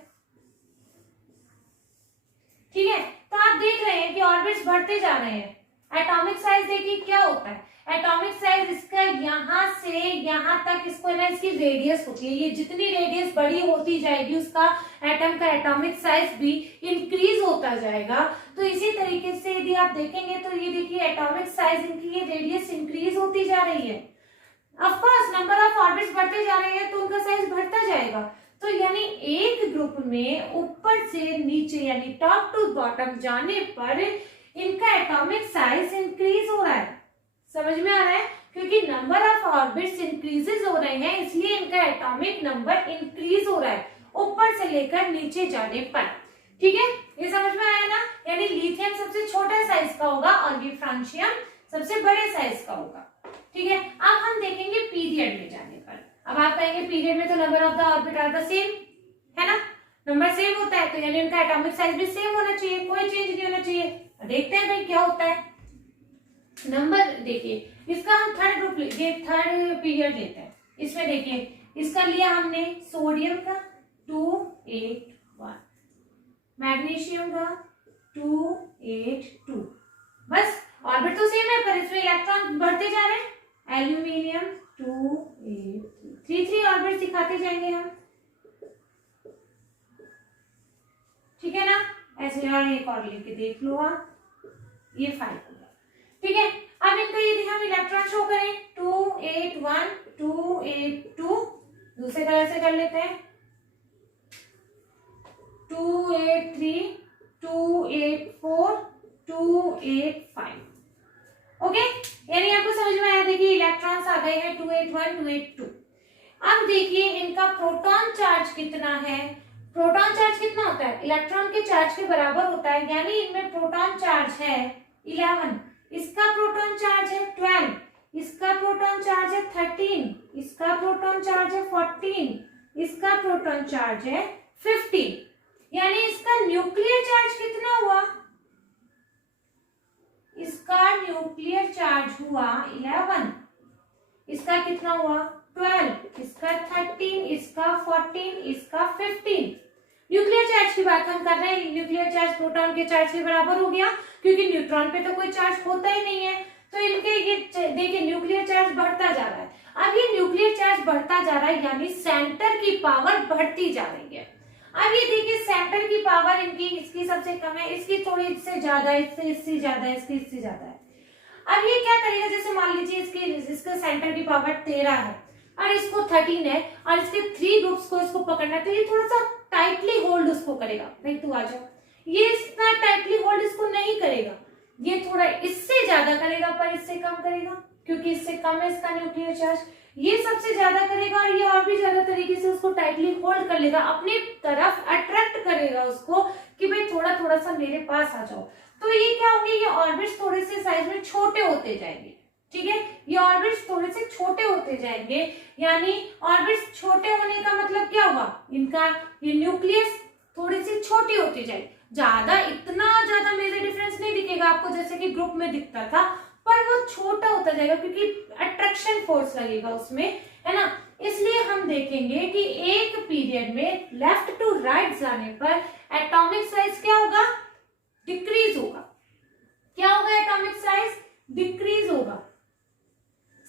ठीक है, तो आप देख रहे हैं कि ऑर्बिट्स बढ़ते जा रहे हैं। एटॉमिक साइज देखिए क्या होता है। एटॉमिक साइज इसका यहां से यहां तक, इसको ना इसकी रेडियस होती है। ये जितनी रेडियस बड़ी होती जाएगी उसका एटम का एटॉमिक साइज भी इंक्रीज होता जाएगा। तो इसी तरीके से यदि आप देखेंगे तो ये देखिए एटॉमिक साइज इनकी ये रेडियस इंक्रीज होती जा रही है। Of course number of orbits बढ़ते जा रहे हैं तो उनका साइज बढ़ता जाएगा। तो यानी एक ग्रुप में ऊपर से नीचे यानी टॉप टू बॉटम जाने पर इनका एटॉमिक साइज इंक्रीज हो रहा है। समझ में आ रहा है? क्योंकि नंबर ऑफ ऑर्बिट्स इंक्रीजेस हो रहे हैं इसलिए इनका एटॉमिक नंबर इंक्रीज हो रहा है ऊपर से लेकर नीचे जाने पर। ठीक है, ये समझ में आया ना? यानी लिथियम सबसे छोटा साइज का होगा और ये फ्रांशियम सबसे बड़े साइज का होगा। ठीक है, अब हम देखेंगे पीरियड में जाने पर। अब आप कहेंगे पीरियड में तो number of the orbit are the same, है ना? नंबर सेम होता है तो यानी इनका एटॉमिक साइज भी सेम होना चाहिए, कोई चेंज नहीं होना चाहिए। देखते हैं भाई क्या होता है। नंबर देखिए, इसका हम थर्ड ग्रुप थर्ड पीरियड लेते हैं। इसमें देखिए इसका लिया हमने सोडियम का 281, मैग्नीशियम का 282। बस ऑर्बिट तो सेम है पर इसमें इलेक्ट्रॉन बढ़ते जा रहे हैं। एल्यूमिनियम 283, 3 ऑर्बिट दिखाते जाएंगे हम। ठीक है ना? ऐसे और एक और लेके देख लो आप, ये 5 हो गया। ठीक है, अब इनका यदि हम इलेक्ट्रॉन शो करें 281, 282, दूसरे तरह से कर लेते हैं 283, 284, 285। ओके, यानी आपको समझ में आया? देखिए इलेक्ट्रॉन्स आ गए हैं 281, 282। अब देखिए इनका प्रोटॉन चार्ज कितना है। प्रोटॉन चार्ज कितना होता है? इलेक्ट्रॉन के चार्ज के बराबर होता है। यानी इनमें प्रोटॉन चार्ज है 11, इसका प्रोटॉन चार्ज है 12, इसका प्रोटॉन चार्ज है 13, इसका प्रोटॉन चार्ज है 14, इसका प्रोटॉन चार्ज है 15। यानी इसका न्यूक्लियर चार्ज कितना हुआ? इसका न्यूक्लियर चार्ज हुआ 11, इसका कितना हुआ 12, इसका 13, इसका 14, इसका 15। न्यूक्लियर चार्ज की बात हम कर रहे हैं। न्यूक्लियर चार्ज प्रोटॉन के चार्ज के बराबर हो गया क्योंकि न्यूट्रॉन पे तो कोई चार्ज होता ही नहीं है। तो इनके ये देखिए न्यूक्लियर चार्ज बढ़ता जा रहा है। अब ये न्यूक्लियर चार्ज बढ़ता जा रहा है यानी सेंटर की पावर बढ़ती जा रही है। अब ये देखिए सेंटर की पावर इनकी, इसकी सबसे कम है, इसकी थोड़ी इससे ज्यादा है, इससे ज्यादा है, इससे ज्यादा है। अब ये क्या करेगा? जैसे मान लीजिए इसके सेंटर की पावर 13 है और इसको 13 है और इसके 3 ग्रुप्स को इसको पकड़ना है तो ये थोड़ा सा टाइटली होल्ड उसको करेगा। भाई तू आ जा। ये इतना टाइटली होल्ड इसको नहीं करेगा, ये थोड़ा इससे ज्यादा करेगा पर इससे कम करेगा क्योंकि इससे कम है इसका न्यूक्लियर चार्ज। ये सबसे ज्यादा करेगा और ये और भी ज्यादा तरीके से उसको टाइटली होल्ड कर लेगा, अपनी तरफ अट्रैक्ट करेगा उसको कि भाई थोड़ा थोड़ा सा मेरे पास आ जाओ। तो ये क्या होंगे? ये ऑर्बिट्स थोड़े से साइज में छोटे होते जाएंगे। ठीक है, ये ऑर्बिट्स थोड़े से छोटे होते जाएंगे। यानी ऑर्बिट्स छोटे होने का मतलब क्या हुआ? इनका ये न्यूक्लियस थोड़ी सी छोटी होती जाएगी। इतना ज्यादा मेजर डिफरेंस नहीं दिखेगा आपको जैसे कि ग्रुप में दिखता था, पर वो छोटा होता जाएगा क्योंकि अट्रैक्शन फोर्स लगेगा उसमें, है ना? इसलिए हम देखेंगे कि एक पीरियड में लेफ्ट टू राइट जाने पर एटॉमिक साइज क्या होगा? डिक्रीज होगा। क्या होगा? एटॉमिक साइज डिक्रीज होगा।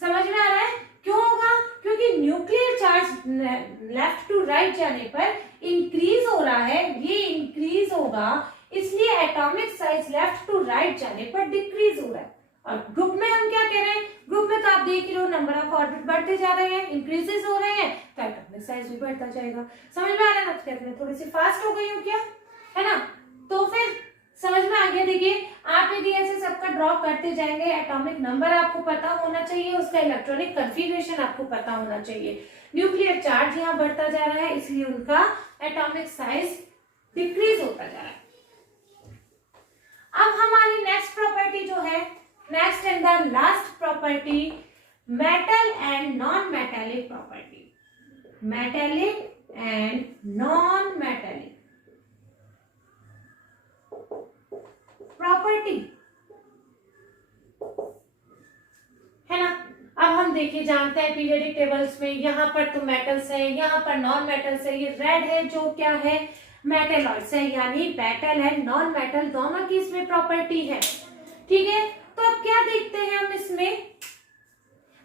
समझ में आ रहा है? क्यों होगा? क्योंकि nuclear charge left to right जाने पर इंक्रीज हो रहा है, ये इंक्रीज होगा, इसलिए atomic size left to right जाने पर डिक्रीज हो रहा है। और ग्रुप में हम क्या कह रहे हैं? ग्रुप में तो आप देख रहे हो नंबर ऑफ ऑर्बिट बढ़ते जा रहे हैं, इंक्रीजेस हो रहे हैं, तो एटॉमिक साइज भी बढ़ता जाएगा। समझ में आ रहा है ना? कहते हैं थोड़ी सी फास्ट हो गई हूँ क्या, है ना? तो फिर समझ में आ गया। देखिए आप यदि ऐसे सबका ड्रॉ करते जाएंगे, एटॉमिक नंबर आपको पता होना चाहिए, उसका इलेक्ट्रॉनिक कन्फिगरेशन आपको पता होना चाहिए। न्यूक्लियर चार्ज यहाँ बढ़ता जा रहा है, इसलिए उनका एटॉमिक साइज डिक्रीज होता जा रहा है। अब हमारी नेक्स्ट प्रॉपर्टी जो है, next and the last property, metal and non metallic property, metallic and non metallic property, है ना। अब हम देखिए जानते हैं पीरियोडिक टेबल्स में यहाँ पर तो मेटल्स है, यहाँ पर नॉन मेटल्स है, ये रेड है जो क्या है, मेटलॉइड्स है, यानी मेटल एंड नॉन मेटल दोनों की इसमें प्रॉपर्टी है, ठीक है। तो अब क्या देखते हैं हम इसमें,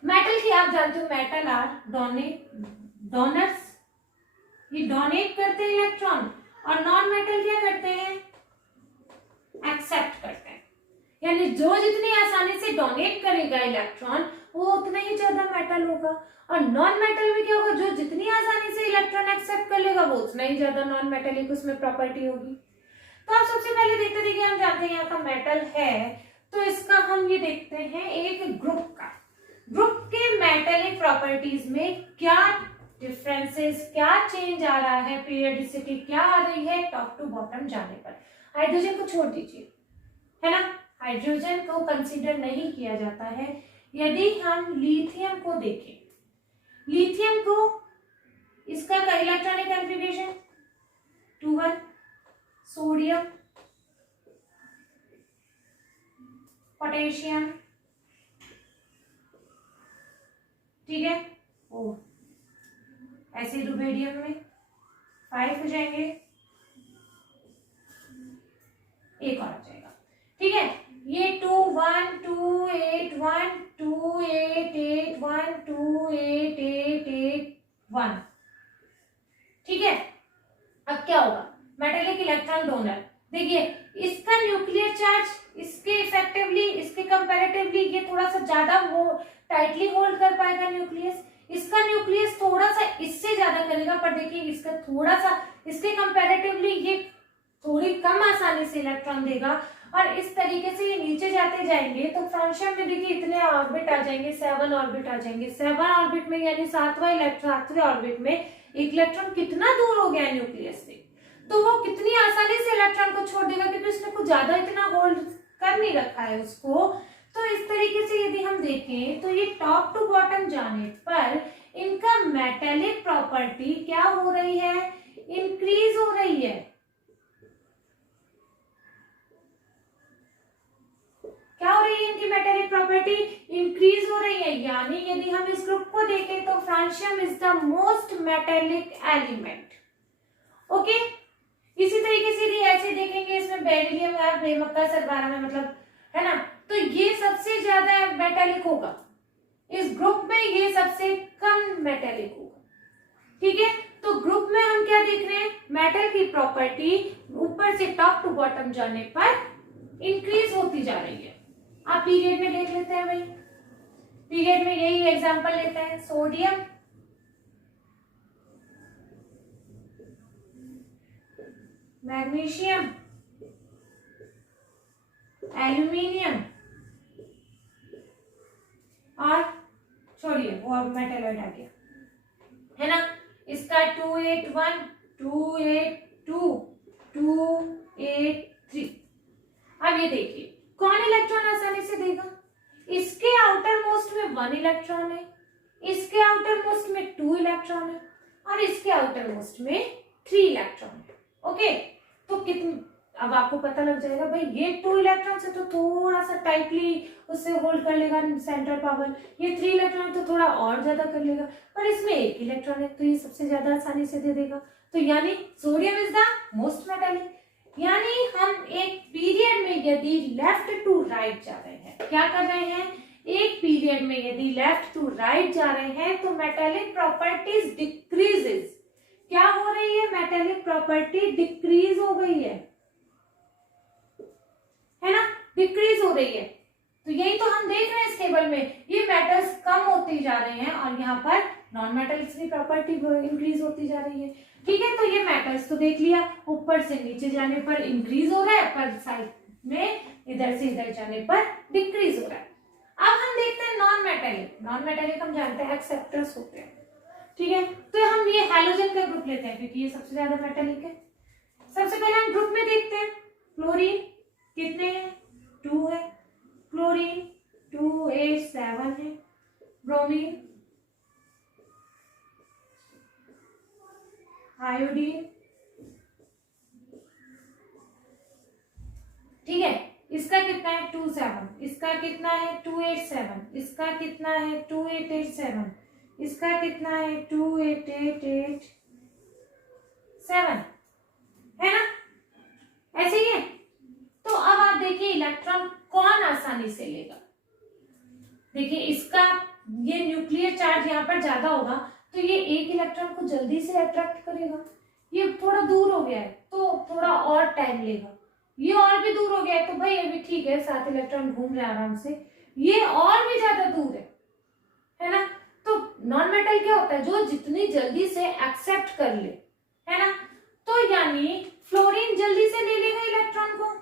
मेटल की आप जानते हो मेटल आर डोनर्स, ये डोनेट करते हैं इलेक्ट्रॉन, और नॉन मेटल क्या करते हैं, एक्सेप्ट करते हैं, यानी जो जितनी आसानी से डोनेट करेगा इलेक्ट्रॉन वो उतना ही ज्यादा मेटल होगा, और नॉन मेटल में क्या होगा, जो जितनी आसानी से इलेक्ट्रॉन एक्सेप्ट कर लेगा वो उतना ही ज्यादा नॉन मेटेलिक उसमें प्रॉपर्टी होगी। तो आप सबसे पहले देखते देखिए, हम जानते हैं यहाँ का मेटल है, तो इसका हम ये देखते हैं एक ग्रुप का, ग्रुप के मेटेलिक प्रॉपर्टीज में क्या डिफरेंसेस, क्या चेंज आ रहा है, पीरियोडिसिटी क्या आ रही है टॉप टू बॉटम जाने पर। हाइड्रोजन को छोड़ दीजिए, है ना, हाइड्रोजन को कंसीडर नहीं किया जाता है। यदि हम लिथियम को देखें, लिथियम को इसका इलेक्ट्रॉनिक कॉन्फ़िगरेशन 2 1, सोडियम, पोटेशियम, ठीक है, ओ ऐसे रुबेडियम में 5 हो जाएंगे, एक और आ जाएगा, ठीक है। ये 2 1 2 8 1 2 8 8 1 2 8 8 8 1, ठीक है। अब क्या होगा, मेटेलिक इलेक्ट्रॉन डोनर, देखिए इसका न्यूक्लियर चार्ज इसके इफेक्टिवली, इसके कंपैरेटिवली ये थोड़ा सा ज्यादा वो टाइटली होल्ड कर पाएगा न्यूक्लियस, इसका न्यूक्लियस थोड़ा सा इससे ज्यादा करेगा, पर देखिए इसका थोड़ा सा इसके कंपैरेटिवली ये थोड़ी कम आसानी से इलेक्ट्रॉन देगा, और इस तरीके से ये नीचे जाते जाएंगे तो फ्रांशियम में देखिए इतने ऑर्बिट आ जाएंगे, 7 ऑर्बिट आ जाएंगे, 7 ऑर्बिट में यानी 7वें ऑर्बिट में एक इलेक्ट्रॉन कितना दूर हो गया न्यूक्लियस से, तो वो कितनी आसानी से इलेक्ट्रॉन को छोड़ देगा, क्योंकि उसने कुछ ज्यादा इतना होल्ड कर नहीं रखा है उसको। तो इस तरीके से यदि हम देखें तो ये टॉप टू बॉटम जाने पर इनका मेटेलिक प्रॉपर्टी क्या हो रही है, इंक्रीज हो रही है। क्या हो रही है, इनकी मेटेलिक प्रॉपर्टी इंक्रीज हो रही है, यानी यदि हम इस ग्रुप को देखें तो francium is the most metallic element, okay. इसी तरीके से यदि ऐसे देखेंगे, इसमें बेरिलियम यार बेमक्का सरबारा में मतलब, है ना, तो ये सबसे ज्यादा मेटेलिक होगा, इस ग्रुप में ये सबसे कम मेटेलिक होगा, ठीक है। तो ग्रुप में हम क्या देख रहे हैं, मेटल की प्रॉपर्टी ऊपर से टॉप टू बॉटम जाने पर इंक्रीज होती जा रही है। आप पीरियड में देख लेते हैं भाई, पीरियड में यही एग्जांपल लेते हैं, सोडियम, मैग्नीशियम, एल्यूमिनियम, और छोड़िए वो अब मेटलॉइड आ गया, है ना। इसका 2 8 1 2 8 2 2 8 3। अब ये देखिए कौन इलेक्ट्रॉन आसानी से देगा, इसके आउटर मोस्ट में 1 इलेक्ट्रॉन है, इसके आउटर मोस्ट में 2 इलेक्ट्रॉन है, और इसके आउटर मोस्ट में 3 इलेक्ट्रॉन है, ओके। तो कितने, अब आपको पता लग जाएगा भाई ये 2 इलेक्ट्रॉन से तो थोड़ा सा टाइटली उससे होल्ड कर लेगा सेंट्रल पावर, ये 3 इलेक्ट्रॉन तो थोड़ा और ज्यादा कर लेगा, पर इसमें 1 इलेक्ट्रॉन है तो ये सबसे ज्यादा आसानी से दे देगा। तो यानी sodium is the most metallic, यानी हम एक पीरियड में यदि लेफ्ट टू राइट जा रहे हैं, क्या कर रहे हैं, एक पीरियड में यदि लेफ्ट टू राइट जा रहे हैं तो मेटेलिक प्रॉपर्टीज डिक्रीजेस, क्या हो रही है, मेटेलिक प्रॉपर्टी डिक्रीज हो गई है ना, डिक्रीज हो रही है। तो यही तो हम देख रहे हैं इस टेबल में, ये मेटल्स कम होती जा रहे हैं और यहाँ पर नॉन मेटल्स की प्रॉपर्टी इंक्रीज होती जा रही है, ठीक है। तो ये मेटल्स तो देख लिया, ऊपर से नीचे जाने पर इंक्रीज हो रहा है, पर साइड में इधर से इधर जाने पर डिक्रीज हो रहा है। अब हम देखते हैं नॉन मेटेलिक। नॉन मेटेलिक हम जानते हैं एक्सेप्टर्स होते हैं, ठीक है। तो हम ये हैलोजन का ग्रुप लेते हैं क्योंकि ये सबसे ज्यादा मेटेलिक है। सबसे पहले हम ग्रुप में देखते हैं क्लोरीन कितने हैं, 2 है, क्लोरीन 2 8 7 है, ब्रोमीन, आयोडीन, ठीक है, इसका कितना है 2 7, इसका कितना है 2 8 7, इसका कितना है 2 8 8 7, इसका कितना है 2 8 8 8 7, है ना, ऐसे ही है। तो अब आप देखिए इलेक्ट्रॉन कौन आसानी से लेगा। देखिए इसका ये न्यूक्लियर चार्ज यहाँ पर ज्यादा होगा तो ये एक इलेक्ट्रॉन को जल्दी से अट्रैक्ट करेगा। ये थोड़ा दूर हो गया है तो थोड़ा और टाइम लेगा। ये और भी दूर हो गया है तो भाई अभी ठीक है 7 इलेक्ट्रॉन घूम रहे हैं आराम से। ये और भी ज्यादा दूर है ना। तो नॉन मेटल क्या होता है, जो जितनी जल्दी से एक्सेप्ट कर ले, है ना। तो यानी फ्लोरीन जल्दी से ले लेगा इलेक्ट्रॉन को,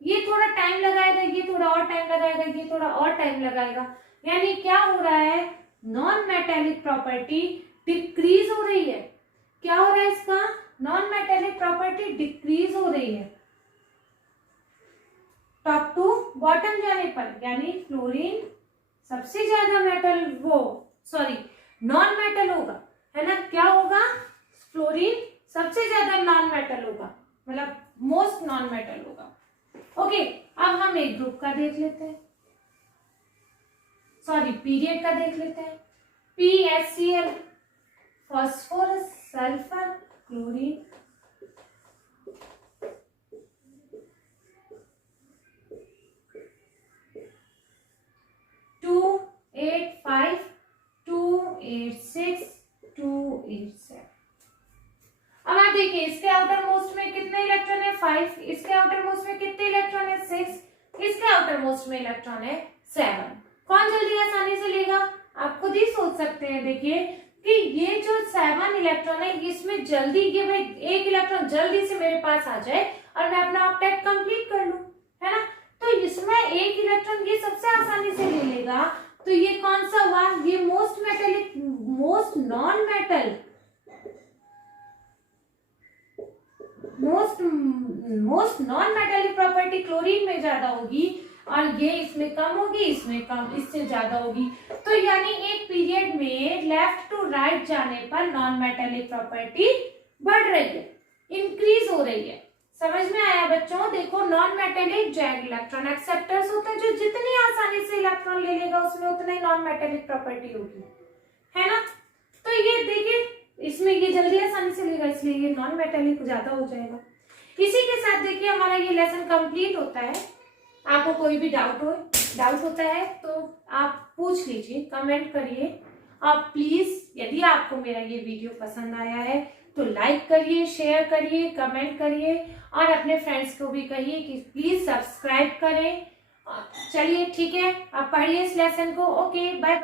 ये थोड़ा टाइम लगाएगा, ये थोड़ा और टाइम लगाएगा, ये थोड़ा और टाइम लगाएगा। यानी क्या हो रहा है, नॉन मेटेलिक प्रॉपर्टी डिक्रीज हो रही है। क्या हो रहा है, इसका नॉन मेटेलिक प्रॉपर्टी डिक्रीज हो रही है टॉप टू बॉटम जाने पर। यानी फ्लोरीन सबसे ज्यादा मेटल नॉन मेटल होगा, है ना। क्या होगा, फ्लोरीन सबसे ज्यादा नॉन मेटल होगा, मतलब मोस्ट नॉन मेटल होगा। ओके, अब हम एक ग्रुप का देख लेते हैं, पीरियड का देख लेते हैं। PHCl, phosphorus, sulphur, chlorine, two 8 5, 2 8 6, 2 8 7। अब आप देखिए इसके आउटर मोस्ट में कितने इलेक्ट्रॉन है, 5। इसके आउटर मोस्ट में कितने इलेक्ट्रॉन है, 6। इसके आउटर मोस्ट में इलेक्ट्रॉन है 7। कौन जल्दी आसानी से लेगा, आप खुद ही सोच सकते हैं। देखिए कि ये जो 7 इलेक्ट्रॉन है इसमें जल्दी, ये भाई एक इलेक्ट्रॉन जल्दी से मेरे पास आ जाए और मैं अपना ऑक्टेट कंप्लीट कर लूं, है ना। तो इसमें एक इलेक्ट्रॉन ये सबसे आसानी से ले लेगा। तो ये कौन सा हुआ, ये most metallic, most non metal, most non metallic property chlorine में ज्यादा होगी और ये इसमें कम होगी, इसमें कम, इससे ज्यादा होगी। तो यानी एक पीरियड में लेफ्ट टू राइट जाने पर नॉन मेटेलिक प्रॉपर्टी बढ़ रही है, इंक्रीज हो रही है। समझ में आया बच्चों। देखो नॉन मेटेलिक जो इलेक्ट्रॉन एक्सेप्टर्स होते हैं, जो जितनी आसानी से इलेक्ट्रॉन ले लेगा उसमें उतना ही नॉन मेटेलिक प्रॉपर्टी होगी, है ना। तो ये देखिए इसमें ये जल्दी आसानी से लेगा इसलिए ये नॉन मेटेलिक ज्यादा हो जाएगा। इसी के साथ देखिए हमारा ये लेसन कंप्लीट होता है। आपको कोई भी डाउट होता है तो आप पूछ लीजिए, कमेंट करिए। आप प्लीज यदि आपको मेरा ये वीडियो पसंद आया है तो लाइक करिए, शेयर करिए, कमेंट करिए और अपने फ्रेंड्स को भी कहिए कि प्लीज सब्सक्राइब करें। चलिए ठीक है, आप पढ़िए इस लेसन को। Okay, bye.